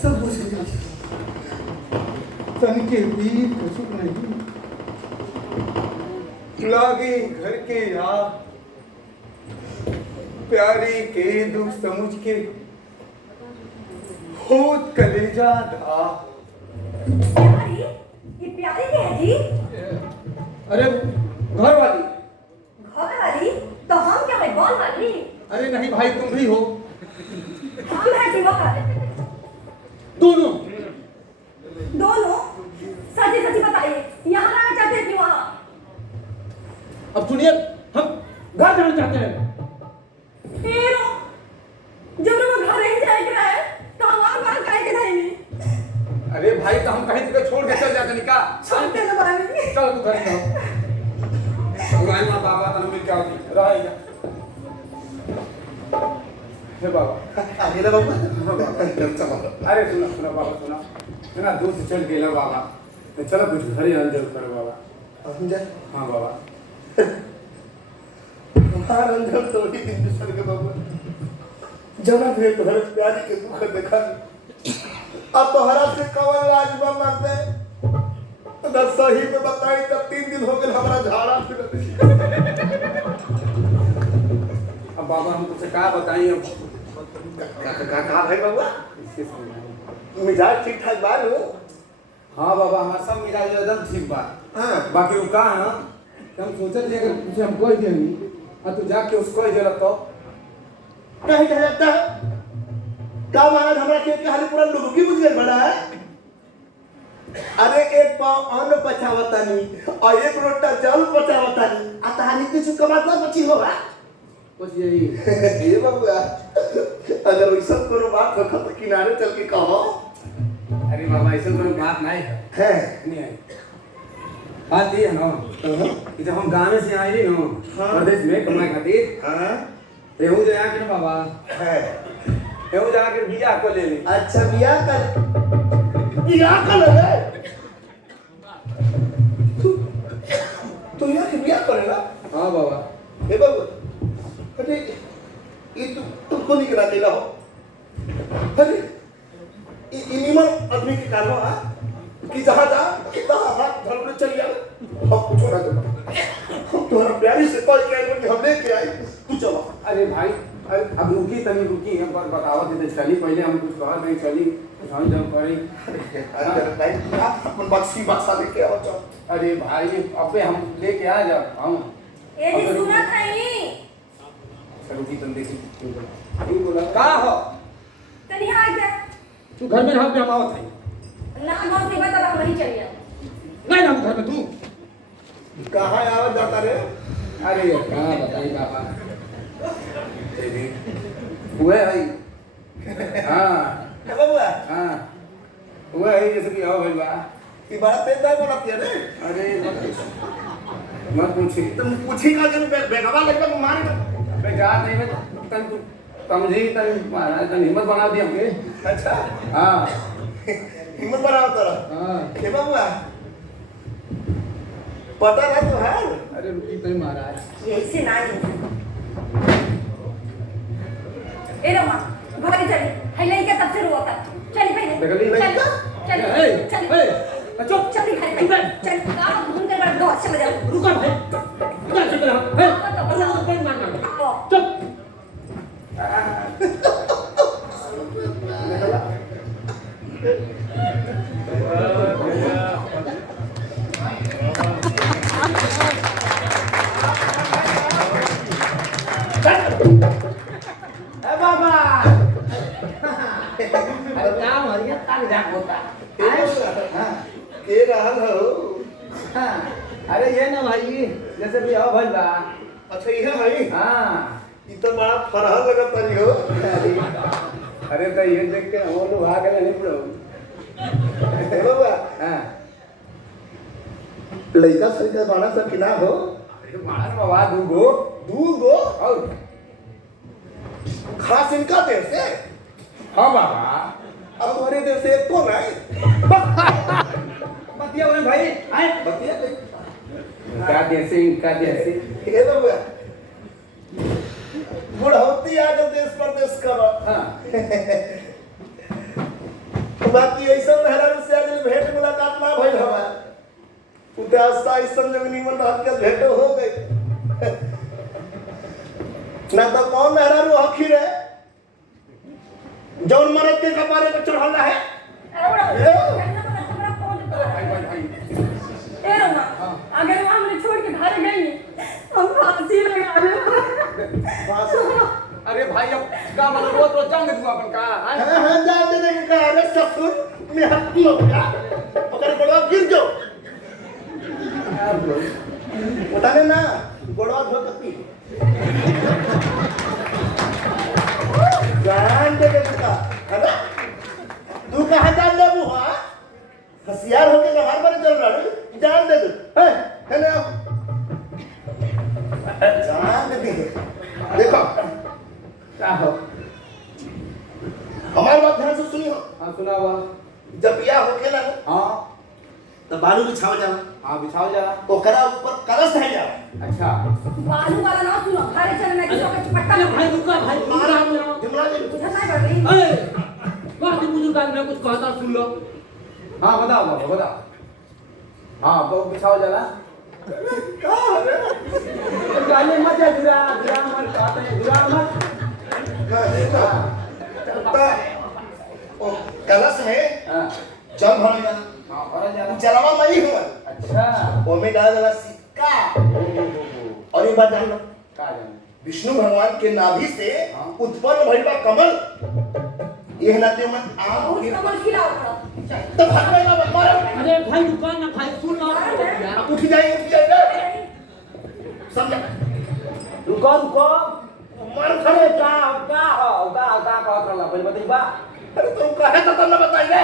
सब बुझ गई तन के वीर कुछ नहीं लागे घर के राह प्यारी के दुख समझ के होत कलेजा धा। प्यारी? ये प्यारी क्या है जी? अरे घर वाली। घर वाली? तो हम क्या है, बॉल वाली? अरे नहीं भाई, तुम भी हो। हम है दिवाकर। दोनों दोनों? सच्ची सच्ची बताइए, यहाँ आना चाहते हैं कि वहाँ? अब सुनिए, हम घर जाना चाहते हैं। हीरो, जब वो घर नहीं जाएगा है, तो हमारा बाल काहे के जाएंगे? अरे भाई, तो हम कहीं तुझे छोड़ के चल जाते निका। छोड़ते ना बाल। चल तू घर जाओ। गाय माँ बाबा तन मिल क्या होती रहा जा। हे बाबा, आगे ना बाबा। अरे सुना सुना बाबा, सुना सुना, दूर से चल गेला बाबा। तो चलो कुछ घर ही अंदर करो बाबा। हम जाए। हाँ बाबा। हमारा अंदर तो ही दिन दूसरे के बाबा जमा थे तो हर प्यारी के दुख देखा। अब तो हरा से कवर लाजवा मारते अगर सही में बताई तब 3 दिन हो गए हमारा झाड़ा फिरत। अब बाबा हम तुझसे क्या बताएं अब? कहा है बाबा? इसके समझाएं। मिजाज ठीक ठाक बात हो। हाँ बाबा, हमारा सब मिजाज एकदम ठीक बा। हाँ। बाकी वो कहा ना कि हम सोचते थे अगर तुझे हम कोई देंगे और तू जाके उसको ही जरूरत तो कहीं कह जाता है क्या महाराज हमारा खेत के हाली पूरा लुगुकी बुझ गए बड़ा है। अरे एक पाव अन्न पचावता नहीं और एक रोटा जल पचावता नहीं आता हाली कुछ कमाता बची हो बस यही। ये बाबूआ अगर वैसा कोनो बात हो तो किनारे चल के कहो। अरे बाबा, ऐसा कोई बात नहीं है नहीं है। बात ये है ना कि जब हम गाँव से आए ही ना प्रदेश में कमाए खातिर, हाँ तो यूँ जो आके ना बाबा, है यूँ जाके बिया को ले ली। अच्छा बिया कर ले तू यहाँ के बिया करेगा। हाँ बाबा। हे बाबू अरे ये तुमको निकला देला हो। अरे इनिमल आदमी के कारण है कि जहाँ जा तहाँ हाथ धर के चल जा। हम कुछ ना दो हम तुम्हारा प्यारी से कॉल किया कि हम लेके आए तू चलो। अरे भाई, अब रुकी तनी रुकी, हम पर बतावा देते चली, पहले हम कुछ कहा नहीं चली हम जब करी। अरे नहीं अपन बक्सी बक्सा लेके आओ चलो। अरे भाई, अबे हम लेके आ जाओ हम। ये जी सुना था ही। रुकी तुम देखी क्यों बोला का हो? तनी आ जा। तू घर में रह पे हम आवत है ना मौत से बता हम वहीं चले जाओ। नहीं ना घर में तू कहाँ आवाज जाता रे? अरे कहाँ बताई बाबा हुए है। हाँ हे बाबूआ हाँ हुए है जैसे कि आओ भाई बा ये बड़ा तेज दाई बनाती है रे। अरे मत पूछी तुम पूछी का जब बेगवा लगता मारे ना। मैं जा नहीं मैं तन समझी तन महाराज तन हिम्मत बना दी हमके। अच्छा हाँ हिम्मत बनाओ तोरा। हाँ हे बाबूआ पता ना तो है। अरे रुकी तन महाराज ऐसे ना ही। ए रमा घर चली हेले के तब से रोता चल पहले लगली चल चल ए चल ए चुप चल घर पे चल का घूम कर दो चल जा रुका भाई रुका चुप रहो ए रुका कोई मार मार चुप ए बाबा अरे काम हरिया ताल जा होता के रहल हो। हाँ, अरे ये ना भाई जैसे भी आओ भाई बा। अच्छा ये भाई हाँ ये तो बड़ा फरहल लगता नहीं हो। अरे तो ये देख के हम लोग आ गए नहीं पड़ो। हे बाबूआ हाँ लड़का सरिका बड़ा सा किना हो। अरे मार बाबा दूगो दूर गो और खास इनका देर से हाँ बाबा अब हमारे देर से एक कौन है? बतिया बोले भाई आए बतिया दे। का देसी हे बाबूआ बुढ़ौती आगे देश परदेश करो हाँ बाकी ऐसा मेहरारू से आज भेंट मुलाकात ना भइल हवा उदासा ऐसा जब निमन बात के भेंट हो गई ना तो कौन मेहरारू हखी रे जौन मरद के कपारे पे चढ़ल है ए रोना अगर वहां हमने छोड़ के भाग गई हम फांसी लगा ले अरे भाई अब का मतलब रोज रोज जान दे तू अपन का हां जान दे के का अरे ससुर में हाथ लो क्या अगर बड़ा गिर जाओ बता दे ना बड़ा धो कपी जान दे के का है तू कहां जान ले मुहा होशियार होके हमारे बारे चल रहा है जान दे दे है ना जान दे देखो क्या हो हमारी बात ध्यान से सुनियो हाँ सुना हुआ जब बियाह होके ना हाँ तो बालू बिछाओ जा हाँ बिछाओ जा ओकरा ऊपर कलश है जा अच्छा बालू वाला ना सुनो घरे चलने की तो पट्टा अरे भाई रुका भाई मारा जुमला जी बुझा नहीं पड़ रही ए बात बुजुर्ग आदमी कुछ कहता सुन लो हाँ बताओ बाबा बताओ हाँ तो बिछाओ जा ना गाले मत जा दुरा दुरा मत कहते हैं दुरा मत तो कलश है हाँ जल भर जा हाँ और जा जलवा नहीं हुआ अच्छा वो में डाल देना सिक्का और एक बात जान लो का जाने विष्णु भगवान के नाभि से हाँ। उत्पन्न भइल बा कमल यह नाते मन आम और गिर कमल खिलाओ तो भाग में ना मारो अरे भाई रुका ना भाई सुन लो उठ जाए समझा रुको रुको मार अरे खड़े का कहत रहला पहले बताइबा अरे तुम कहे तो ना बताइए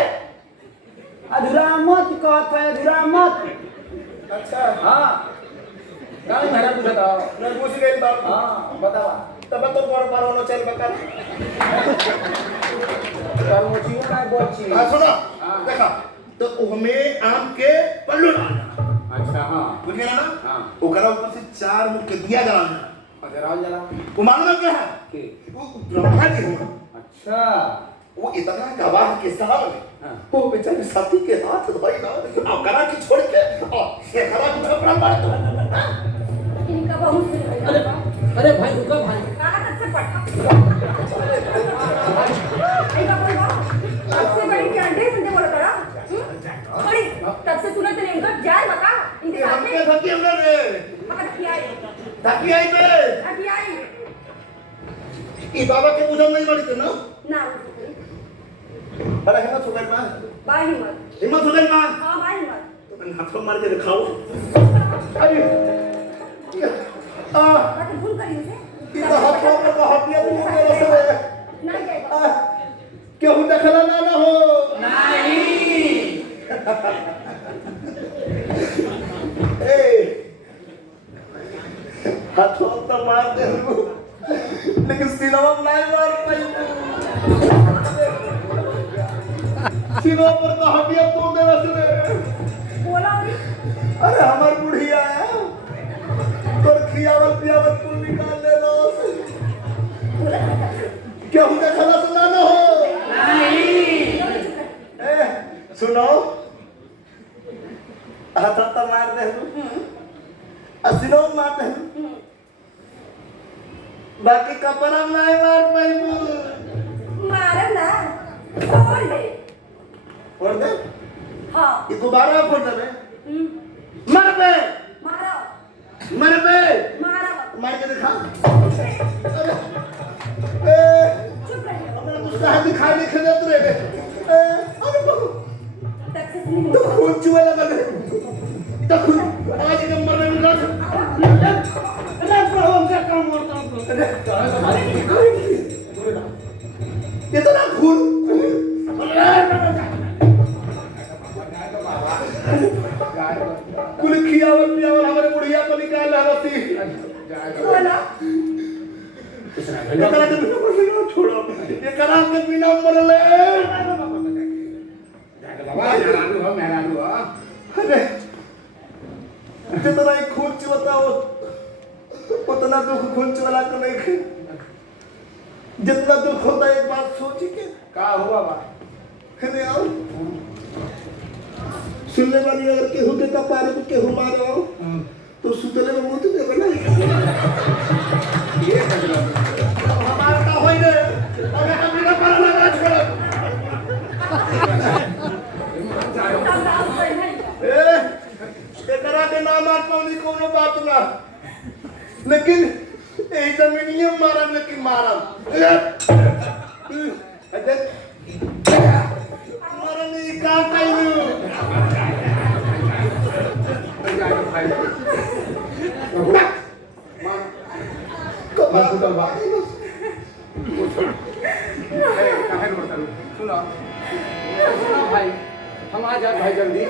अधूरा मत कहत है अधूरा मत अच्छा हाँ गाली मेरा पूछता मैं पूछ गई बाप हाँ बतावा तब तो पर परवानो चल बकर चल मुझे ना बोची हां सुनो हाँ। देखा तो हमें आम के पल्लू डालना अच्छा हाँ बुझ गया ना हाँ ओकरा ऊपर से 4 मुख के दिया जलाना अच्छा राव जला वो मालूम है क्या है के वो ब्रह्मा जी हुआ अच्छा वो इतना गवाह के सामने हाँ। वो बेचारे साथी के हाथ धोई ना और करा की छोड़ के और ये करा की छोड़ मार दो इनका बहुत अरे अरे भाई रुका भाई कागज से पट्टा ऐसा बोल रहा सबसे बड़ी कैंडी मुझे बोला करा बड़ी तब से तूने तेरे इनका जाए बता इनके ये साथ हमके में धकी हमने रे मगर खियाई धकी आई बे खियाई ई बाबा के पूजन नहीं करी थे ना ना बड़ा हिम्मत हो गई मां बाई हिम्मत हिम्मत हो गई मां हाँ बाई हिम्मत तो मैंने हाथों मार के दिखाओ अरे बात भूल करी उसे ये तो हाथों पर का हड्डियां भी नहीं रहे नहीं जाएगा केहू देखला ना हो ए हाथों तो मार दे लेकिन सिनेमा में नहीं मार पाई सिनेमा पर तो हड्डियां तोड़ दे रहे बोला और अरे हमार बुढ़िया है तोर खियावल पियावल तू निकाल ले लो केहू देखला सुना ना हो ए सुनो हाथ तो मार दे असिनो मार दे बाकी कपड़ा में नहीं मार पाई मारे ना छोड़ दे फोड़ दे हाँ ये दोबारा फोड़ दे मर पे मारो मर पे मारो मार के दिखा अरे ए चुप रहिए हमरा कुछ कहा दिखाई नहीं खदत रे अरे बाबू तक से नहीं तो खून चुआ लगा दे तो खून आज के मरने में अरे प्रभु का काम करता हूं ये तो ना खून कुल खियावल पियावल हमारे बुढ़िया को निकाल रही बोला ये करा के बिना मरले छोड़ो ये करा के बिना मरले अरे जितना ही खून चुवता हो उतना दुख खून चुवला को नहीं का हुआ बा है ने आओ सुनने वाली अगर केहू के कपार पे केहू मारो तो सुतले में मुंह दे बना ये हजरा हमार का होई रे अबे हम बिना पर लगा छोड़ एकरा के नाम मार पाउनी कोनो बात ना लेकिन ए जमीनिया मारम लेकिन मारम देख मारम नहीं का कइलू बस उतर बा काहे न बताऊं सुनो भाई हम आ जा भाई जल्दी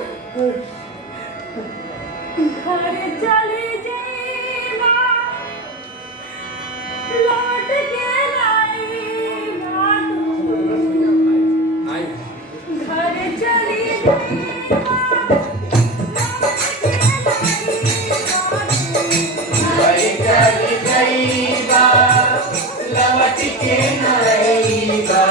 घर चली जाइबा लौट के आइबा आई घर चली जाइबा लौट के आइबा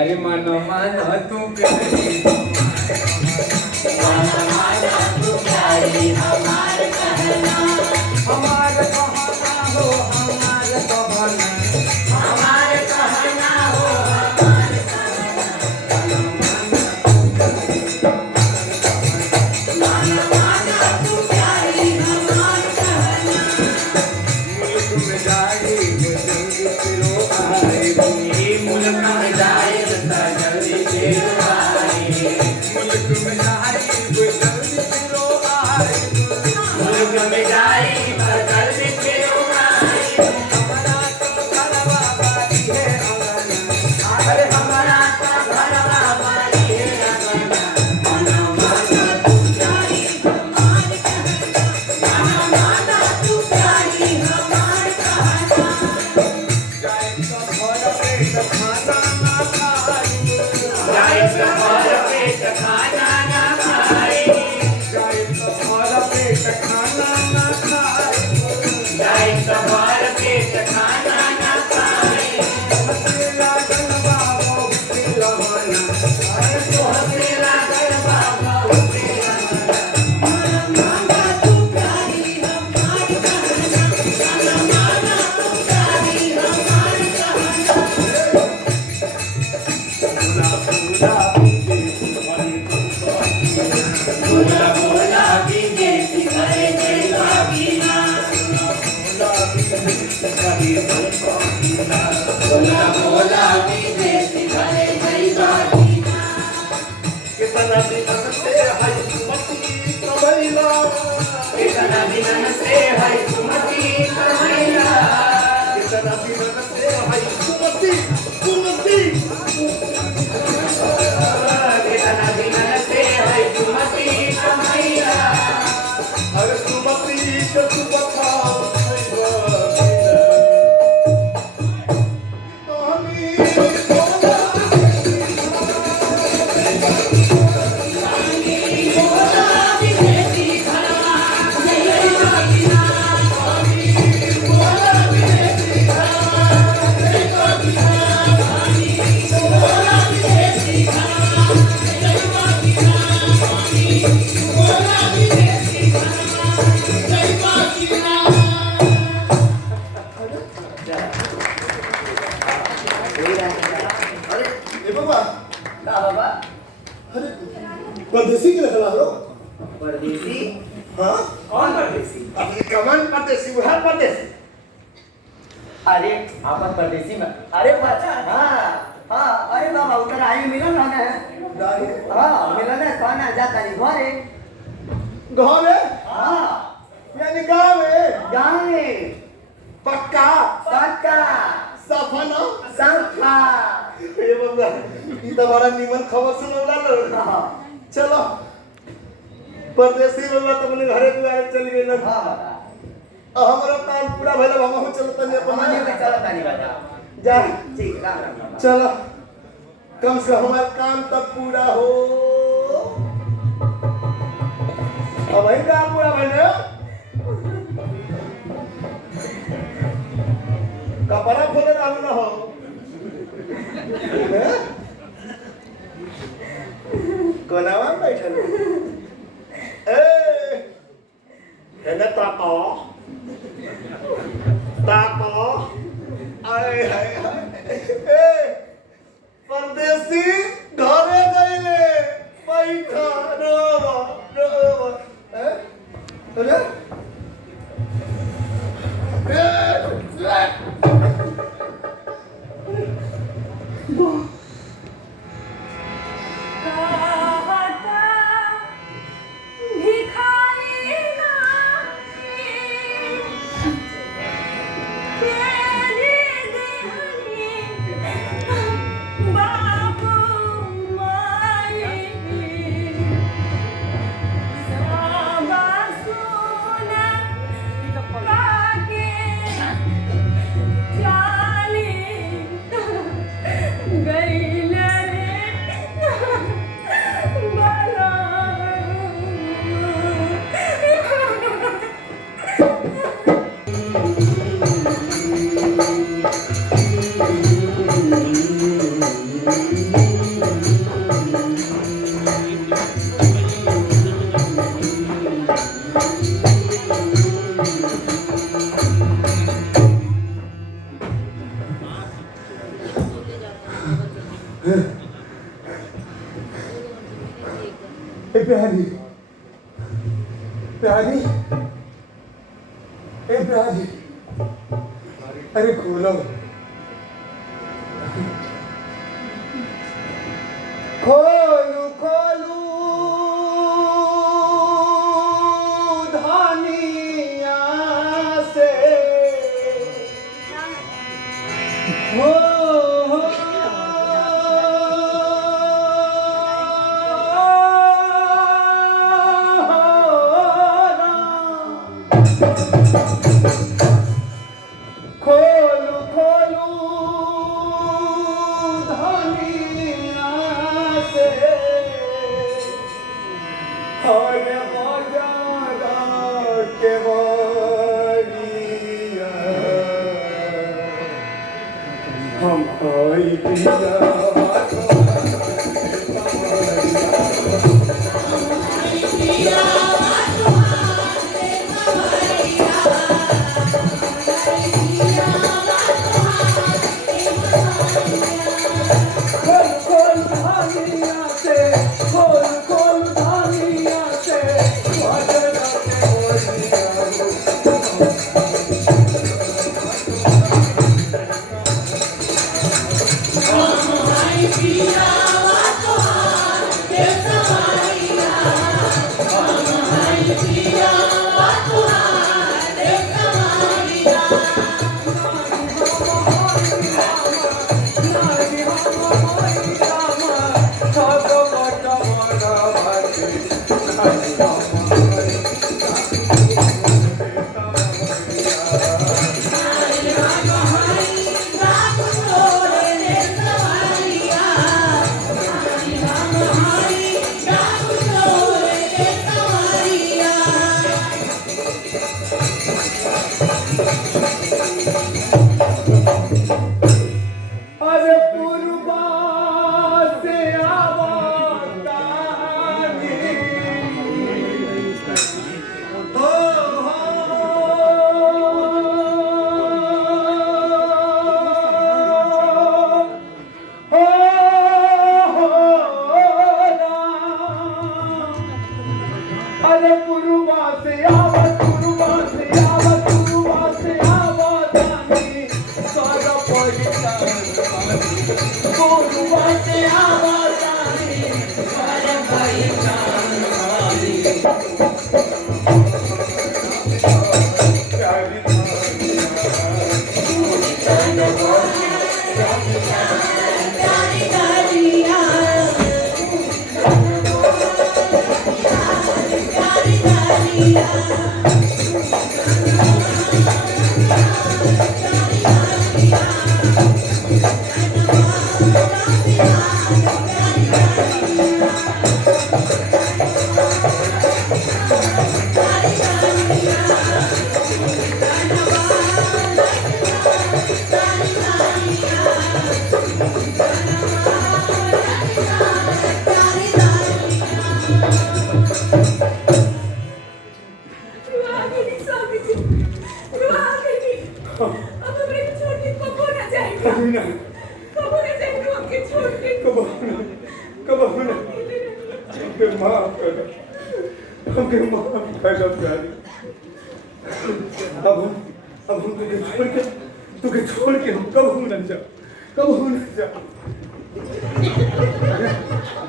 अरे मानो मानो तू अरे ए बाबा का बाबा अरे परदेसी के रखला हो परदेसी हाँ कौन परदेसी अरे कमान परदेसी वह परदेसी अरे आपन परदेसी में अरे बच्चा हाँ अरे बाबा उधर आई मिलन है हाँ मिलन है कौन है जाता नहीं घरे गाँव में हाँ यानी गाँव में गाँव में पक्का पक्का सफा ना संखा ए बाबा ये तो बड़ा निमन खबर सुनौला लो चलो परदेसी बाबा तुमने घरे दुआरे चल गए ना हाँ बाबा हमारा काम पूरा भइल हम हो चलता नहीं अपन मने में चलता नहीं बाबा जा ठीक राम राम बाबा चलो कम से कम हमारा काम तब पूरा हो अब वही काम पूरा भइल कपड़ा खोले ना ना हो कोनावा बैठल ए एने ताको आए हाय हाय ए परदेसी घरे गइले बैठा रोवा अरे प्यारी प्यारी ए प्यारी अरे खोलो खोलू खोलू धानिया से हो खोलू खोलू धनिया से हर बाजार के बारिया हम आई पिया Pia बाटे आवतानी बड़ भाई जान वाली हमके माफ कर दो प्यारी। अब हम तुझे छोड़ के हम कब हम न जा।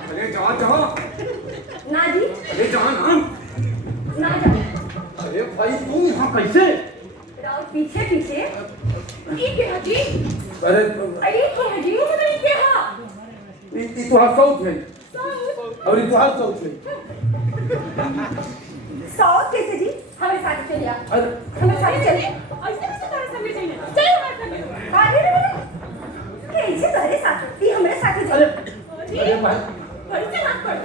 अरे जा ना जी अरे जा ना। ना जा अरे भाई तू यहाँ कैसे? राउत पीछे ये क्या जी? अरे ये क्या जी? मुझे नहीं क्या ये तो हाथ साउथ है और ये तो हाथ साउथ है। साउथ कैसे जी? हमें साथ चलिए आप। अरे हमें साथ चलिए। ऐसे कैसे तारे संगे जाइए चलो हमारे संगे अरे कैसे तारे साथ? ती हमारे साथ ही अरे चलिए। अरे भाई बड़ी चलाक पड़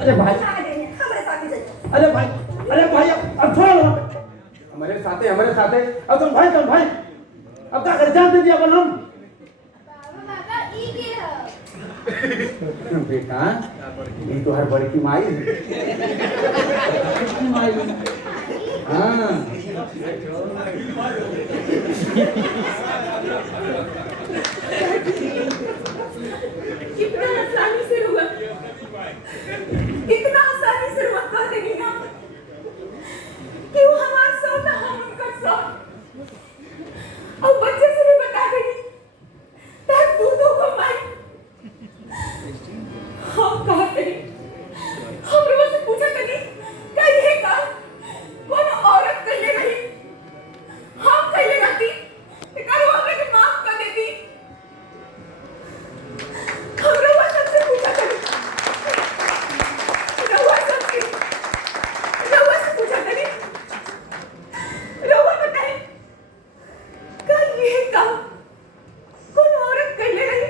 अरे भाई हमारे साथ ही चलिए। अरे भाई अब छोड़ो ना। हमारे साथ है अब तुम भाई अब क्या कर जान दे दिया अपन हम। बाबा ई के बेटा ये तो हर बड़ी की माई है। हाँ कितना आसानी से हुआ इतना आसानी से हुआ कह देगी ना कि वो हमारा सौदा हम उनका सौदा और बच्चे से भी बता देगी ताकि दूधों को माई हम कहते हम लोगों से पूछा कभी क्या ये काम कौन औरत कर ले रही हम कर ले रहती कल वो हमें भी माफ कर देती हम लोगों सबसे पूछा कभी रउआ से पूछा कभी रउआ बताए कल ये काम कौन औरत कर ले रही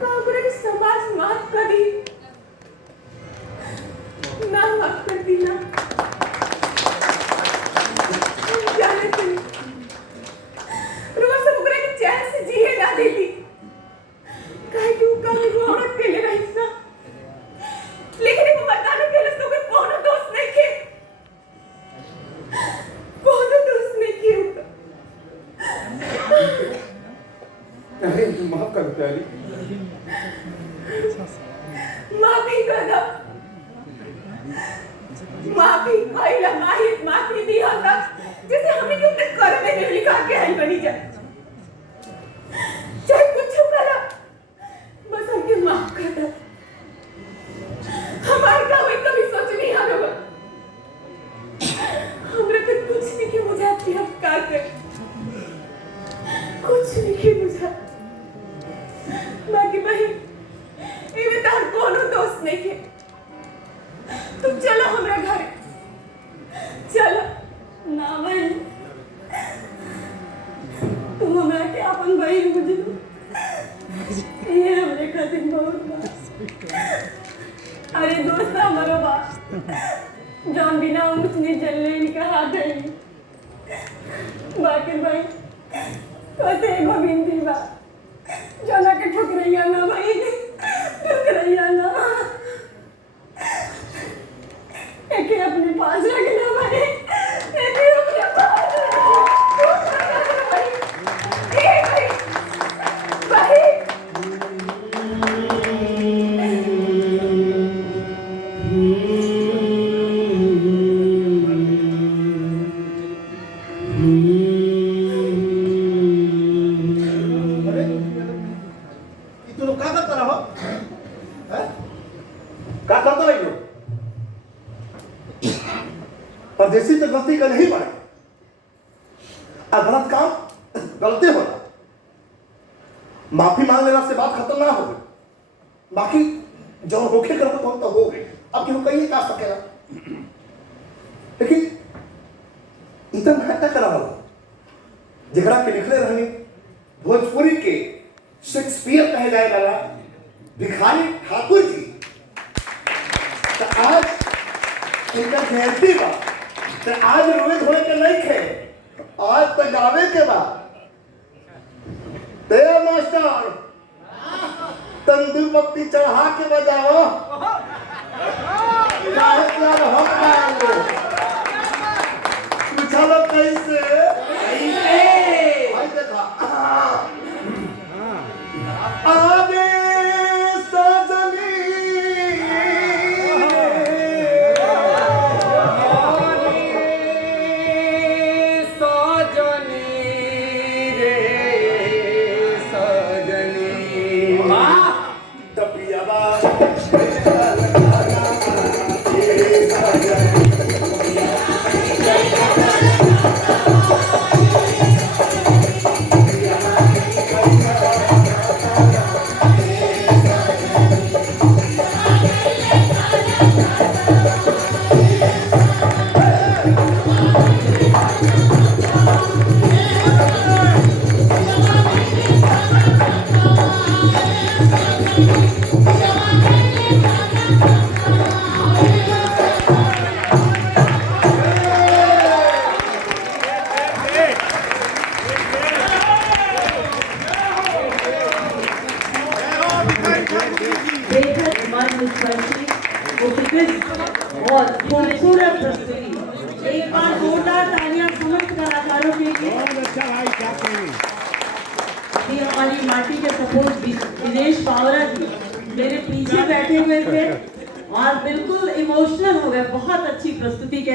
कहा पूरा कि समाज माफ कर दी ना माफ कर दी ना जाने थे रोज सब उगरे के चैन से जिए ना देती कहे कि वो काम वो औरत के लिए रही ना लेकिन वो बताने के लिए तो कोई कोनो दोस्त नहीं थे कोनो दोस्त नहीं थे अरे माफ कर प्यारी। माफी कर दो माफी आइला माफी दी होता जैसे हमें क्यों तक कर में नहीं लिखा के आई बनी जाए चाहे कुछ करा बस हमके माफ कर दो हमारे का कोई कभी सोच नहीं आ रहा हमरे तो कुछ नहीं के बुझाती हम का कर कुछ नहीं के बुझा बाकी भाई इमे तार कोनो दोस्त नहीं के तुम चलो हमरा घर चलो ना भाई तुम हमरा के अपन भाई बुझलो ये हमरे खातिर बहुत बा अरे दोस्त हमारो बा जौन बिना ऊँच नीच जलने इनका हाथ है बाकी भाई कैसे एगो बिनती बा जना के ठुकरैया ना भाई ठुकरैया ना एके अपने पास रख लो भाई एके अपने पास भाई अरे गलत काम गलती होला, माफी मांग लेना से बात खत्म ना हो गई, बाकी जो होके करके तो हो गई, अब क्यों कहिए का सकेला। लेकिन इतना नाटक करा हो जगड़ा के लिखले रहनी भोजपुरी के शेक्सपियर कहे जाए वाला भिखारी ठाकुर जी, तो आज इनका जयंती बा, तो आज रोए धोए के नहीं खे, आज तो गावे के बा। ते मास्टर तंदूर पत्ती चढ़ा के बजाओ, हम गाएंगे। पूछा लो कैसे? भाई देखा आगे सजनी और खूबसूरत प्रस्तुति। एक बार जोरदार तालियां समस्त कलाकारों के लिए। हमारी माटी के सपोर्ट दिनेश पावरा जी मेरे पीछे बैठे हुए थे और बिल्कुल इमोशनल हो गए, बहुत अच्छी प्रस्तुति के